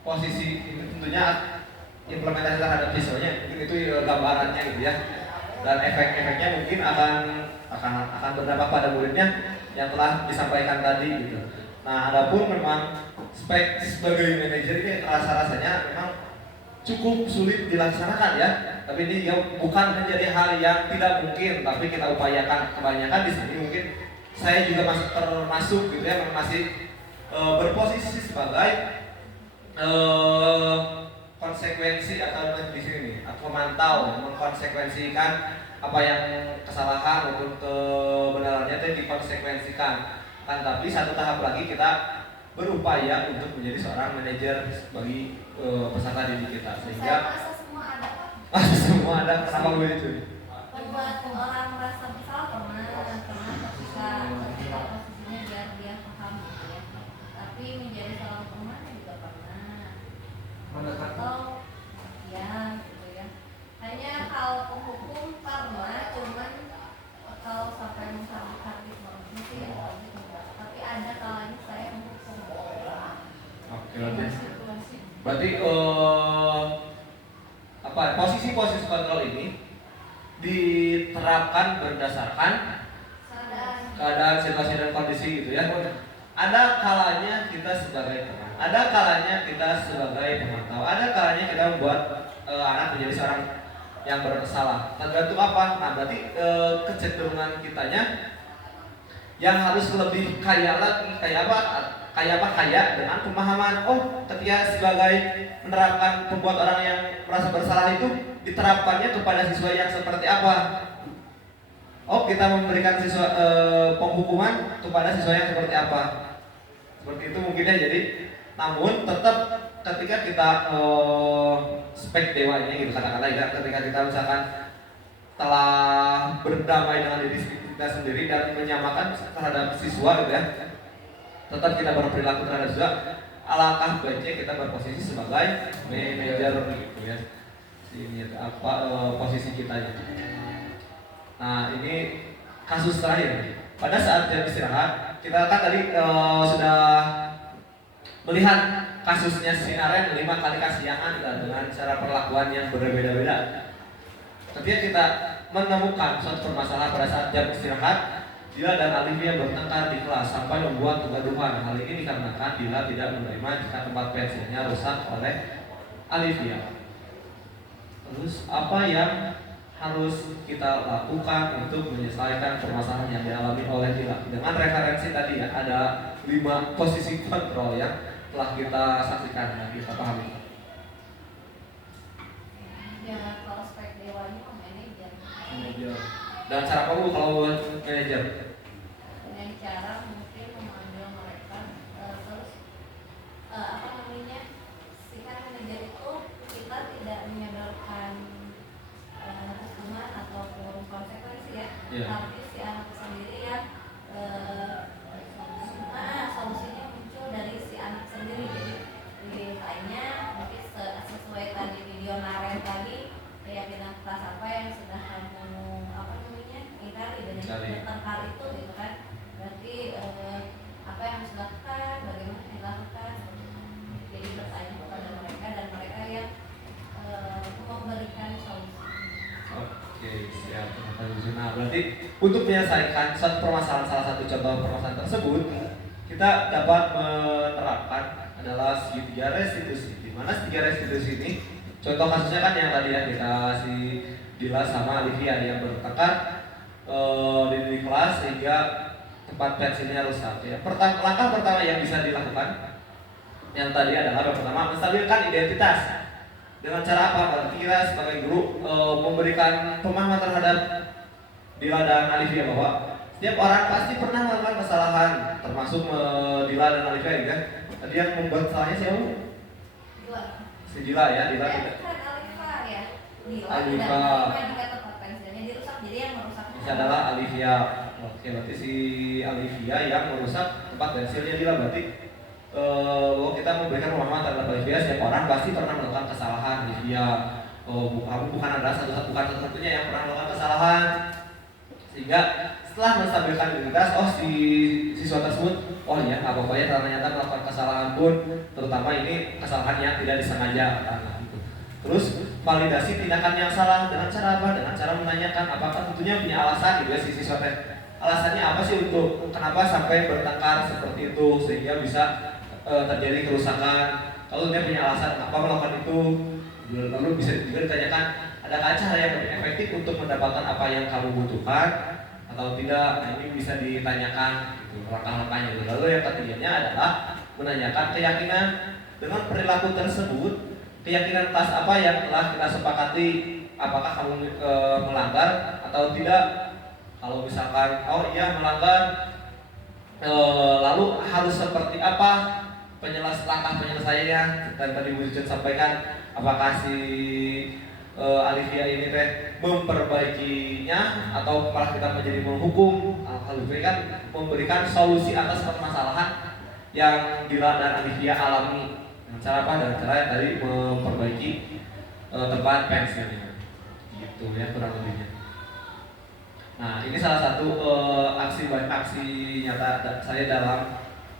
posisi ini tentunya implementasi terhadap siswanya mungkin itu gambarannya gitu ya. Dan efek-efeknya mungkin akan berdampak pada muridnya yang telah disampaikan tadi gitu. Nah, adapun memang sebagai manajer ini rasanya memang cukup sulit dilaksanakan ya. Tapi ini ya bukan menjadi hal yang tidak mungkin, tapi kita upayakan. Kebanyakan di sini mungkin saya juga masih termasuk gitu ya, masih berposisi sebagai konsekuensi atau di sini nih, atau memantau, mengkonsekuensikan apa yang kesalahan maupun kebenarannya itu dikonsekuensikan. Kan tapi satu tahap lagi kita berupaya untuk menjadi seorang manajer bagi peserta didik kita sehingga Saya semua ada Pak. semua ada. Kenapa begitu? Membuat orang merasa bersalah pernah ketika posisinya biar dia paham gitu ya. Tapi menjadi seorang teman juga pernah. Mendekati. Atau ya gitu ya. Hanya kalau penghukum pernah, cuman kalau sampai menghabis banget sih ya enggak. Tapi ada kalanya saya menghukum. Oke, berarti posisi kontrol ini diterapkan berdasarkan keadaan situasi dan kondisi gitu ya. Ada kalanya kita sebagai teman, ada kalanya kita sebagai pemantau, ada kalanya kita membuat anak menjadi seorang yang bersalah. Tergantung apa? Nah, berarti kecenderungan kitanya yang harus lebih kaya lagi, kaya dengan pemahaman. Oh, ketika sebagai menerapkan membuat orang yang merasa bersalah itu diterapkannya kepada siswa yang seperti apa? Oh, kita memberikan siswa penghukuman kepada siswa yang seperti apa? Seperti itu mungkin ya. Jadi, namun tetap ketika kita spek dewanya gitu katakanlah ya, ketika kita misalkan telah berdamai dengan diri kita sendiri dan menyamakan terhadap siswa gitu ya, tetap kita berperilaku terhadap siswa, alangkah baiknya kita berposisi sebagai manajer gitu ya. Ini posisi kita ya. Nah, ini kasus terakhir. Pada saat jam istirahat, kita kan tadi sudah melihat kasusnya si Naren 5 kali kasihan dengan cara perlakuan yang berbeda-beda. Ketika kita menemukan suatu permasalahan pada saat jam istirahat, Dila dan Alivia bertengkar di kelas sampai membuat kegaduhan. Hal ini dikarenakan Dila tidak menerima jika tempat pensilnya rusak oleh Alivia. Terus apa yang harus kita lakukan untuk menyelesaikan permasalahan yang dialami oleh Dila? Dengan referensi tadi ya, ada 5 posisi kontrol yang telah kita saksikan dan kita pahami. Ya kalau spek dewanya mah manajer. Dan cara kamu kalau manajer? Dengan cara mungkin memanggil mereka, terus apa namanya, si kan manajer itu kita tidak menyodorkan hukuman ataupun konsekuensi ya, tapi si anak sendiri yang solusinya muncul dari si anak sendiri. Jadi ditanya mungkin sesuai tadi video Naren tadi, keyakinan kelas apa yang sudah kamu apa namanya ingkari dengan bertengkar itu gitu kan. Berarti apa yang harus dilakukan, bagaimana dilakukan. Jadi bertanya kepada mereka dan mereka yang memberikan solusi. Oke, siap. Nah, berarti untuk menyelesaikan suatu permasalahan, salah satu contoh permasalahan tersebut, kita dapat menerapkan adalah segitiga restitusi. Di mana segitiga restitusi ini, contoh kasusnya kan yang tadi ya, kita si Dila sama Alivia yang bertengkar di kelas sehingga tempat pensilnya rusak. Ya. Langkah pertama yang bisa dilakukan yang tadi adalah yang pertama menstabilkan identitas. Dengan cara apa? Berarti kita sebagai guru memberikan pemahaman terhadap Dila dan Alivia bahwa setiap orang pasti pernah melakukan kesalahan, termasuk Dila dan Alivia juga. Tadi yang membuat salahnya siapa? Dila. Si Dila ya, Dila tidak. Bukan Alifa ya. Dila Alifa. tidak menerima jika tempat pensilnya dirusak, jadi yang merusaknya Ini adalah Alivia. Oke, berarti si Alivia yang merusak tempat pensilnya Dila. Berarti bahwa kita memberikan pemahaman terhadap Alivia, setiap orang pasti pernah melakukan kesalahan. Alivia, bukan adalah satu-satunya yang pernah melakukan kesalahan. Sehingga setelah menstabilkan identitas, si siswa tersebut, oh iya, apa-apa ya ternyata melakukan kesalahan pun, terutama ini kesalahan yang tidak disengaja. Terus validasi tindakan yang salah dengan cara apa? Dengan cara menanyakan apakah tentunya punya alasan gitu ya si siswa teh. Alasannya apa sih untuk kenapa sampai bertengkar seperti itu sehingga bisa terjadi kerusakan. Kalau dia punya alasan kenapa melakukan itu, lalu bisa juga ditanyakan, adakah cara yang lebih efektif untuk mendapatkan apa yang kamu butuhkan atau tidak? Nah, ini bisa ditanyakan gitu, langkah-langkahnya. Lalu yang ketiganya adalah menanyakan keyakinan dengan perilaku tersebut. Keyakinan kelas apa yang telah kita sepakati, apakah kamu melanggar atau tidak? Kalau misalkan, oh iya melanggar, lalu harus seperti apa langkah penyelesaiannya? Dan tadi Bu Cucun sampaikan, apakah si Alivia ini teh memperbaikinya atau malah kita menjadi menghukum? Alivia kan memberikan solusi atas permasalahan yang Dila dan Alivia alami. Cara apa? Dengan cara yang tadi memperbaiki tempat pensilnya, gitu ya kurang lebihnya. Nah, ini salah satu aksi nyata saya dalam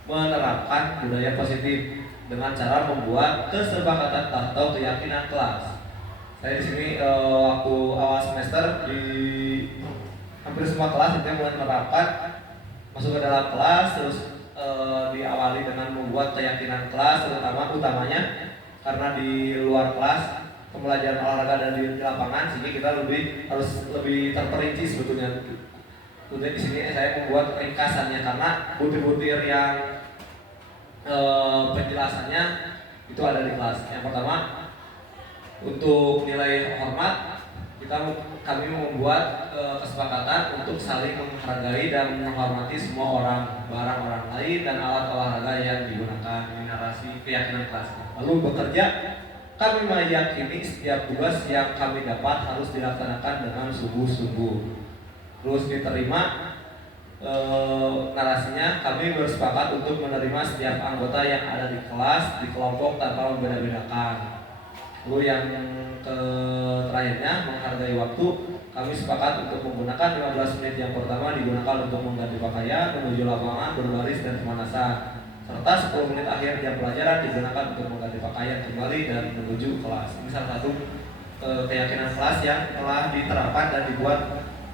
menerapkan budaya positif dengan cara membuat kesepakatan atau keyakinan kelas. Saya di sini waktu awal semester di hampir semua kelas itu mulai menerapkan masuk ke dalam kelas, terus diawali dengan membuat keyakinan kelas, utamanya karena di luar kelas pembelajaran olahraga dan di lapangan, sehingga kita harus lebih terperinci sebetulnya. Kemudian di sini saya membuat ringkasannya karena butir-butir yang penjelasannya itu ada di kelas. Yang pertama, untuk nilai hormat, kami membuat kesepakatan untuk saling menghargai dan menghormati semua orang, barang orang lain dan alat olahraga yang digunakan. Ini narasi keyakinan kelas. Lalu bekerja, kami meyakini setiap tugas yang kami dapat harus dilaksanakan dengan sungguh-sungguh. Terus diterima narasinya, kami bersepakat untuk menerima setiap anggota yang ada di kelas, di kelompok tanpa membeda-bedakan. Lalu yang terakhirnya, menghargai waktu, kami sepakat untuk menggunakan 15 menit yang pertama digunakan untuk mengganti pakaian, menuju lapangan, berbaris dan pemanasan, serta 10 menit akhir jam pelajaran digunakan untuk mengganti pakaian kembali dan menuju kelas. Ini salah satu keyakinan kelas yang telah diterapkan dan dibuat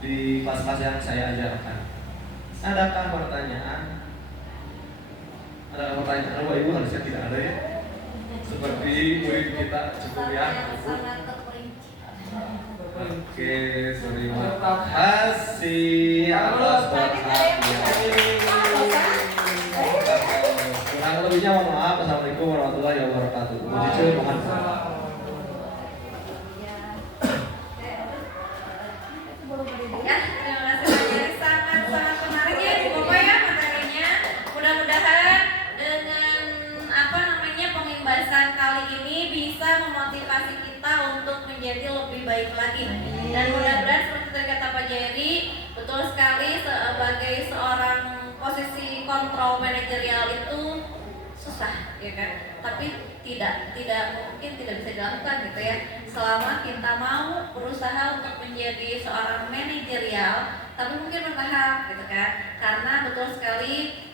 di kelas-kelas yang saya ajarkan. Adakah pertanyaan? Adakah pertanyaan? Bapak Ibu harusnya tidak ada ya. Seperti murid kita cukup ya. Sangat terperinci. Oke, terima kasih atas perhatiannya. Kurang lebihnya mohon maaf. Assalamualaikum warahmatullahi wabarakatuh. Puji Tuhan, mohon maaf. Ya, terima kasih Pak Jari, sangat-sangat menarik ya Bapak ya materinya. Mudah-mudahan dengan pembahasan kali ini bisa memotivasi kita untuk menjadi lebih baik lagi. Dan mudah-mudahan seperti tadi kata Pak Jari, betul sekali sebagai seorang posisi kontrol manajerial itu susah, ya kan? Tapi tidak mungkin tidak bisa dilakukan gitu ya. Selama kita mau berusaha untuk menjadi seorang manajerial, tapi mungkin bertahap gitu kan. Karena betul sekali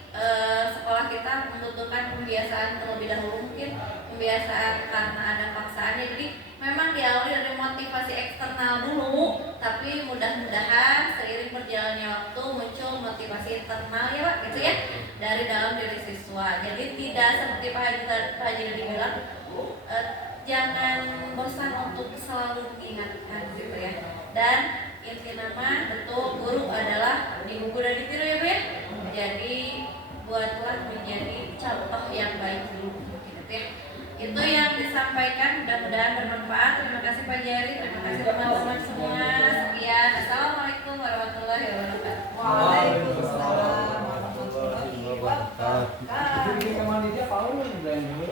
sekolah kita membutuhkan pembiasaan terlebih dahulu, mungkin pembiasaan karena ada paksaannya. Jadi memang diawali dari motivasi eksternal dulu, tapi mudah-mudahan seiring berjalannya waktu muncul motivasi internal ya Pak, gitu ya, dari dalam diri siswa. Jadi tidak seperti Pak Haji tadi bilang, jangan bosan untuk selalu diingatkan gitu ya. Dan inti nama betul guru adalah digunggu dan ditiru ya Pak ya. Jadi buatlah menjadi contoh yang baik dulu gitu ya. Itu yang disampaikan, mudah-mudahan bermanfaat. Terima kasih Pak Jari, terima kasih teman-teman semua. Sekian, assalamualaikum warahmatullahi wabarakatuh. Waalaikumsalam warahmatullahi wabarakatuh. Jadi panitia Paul dan juga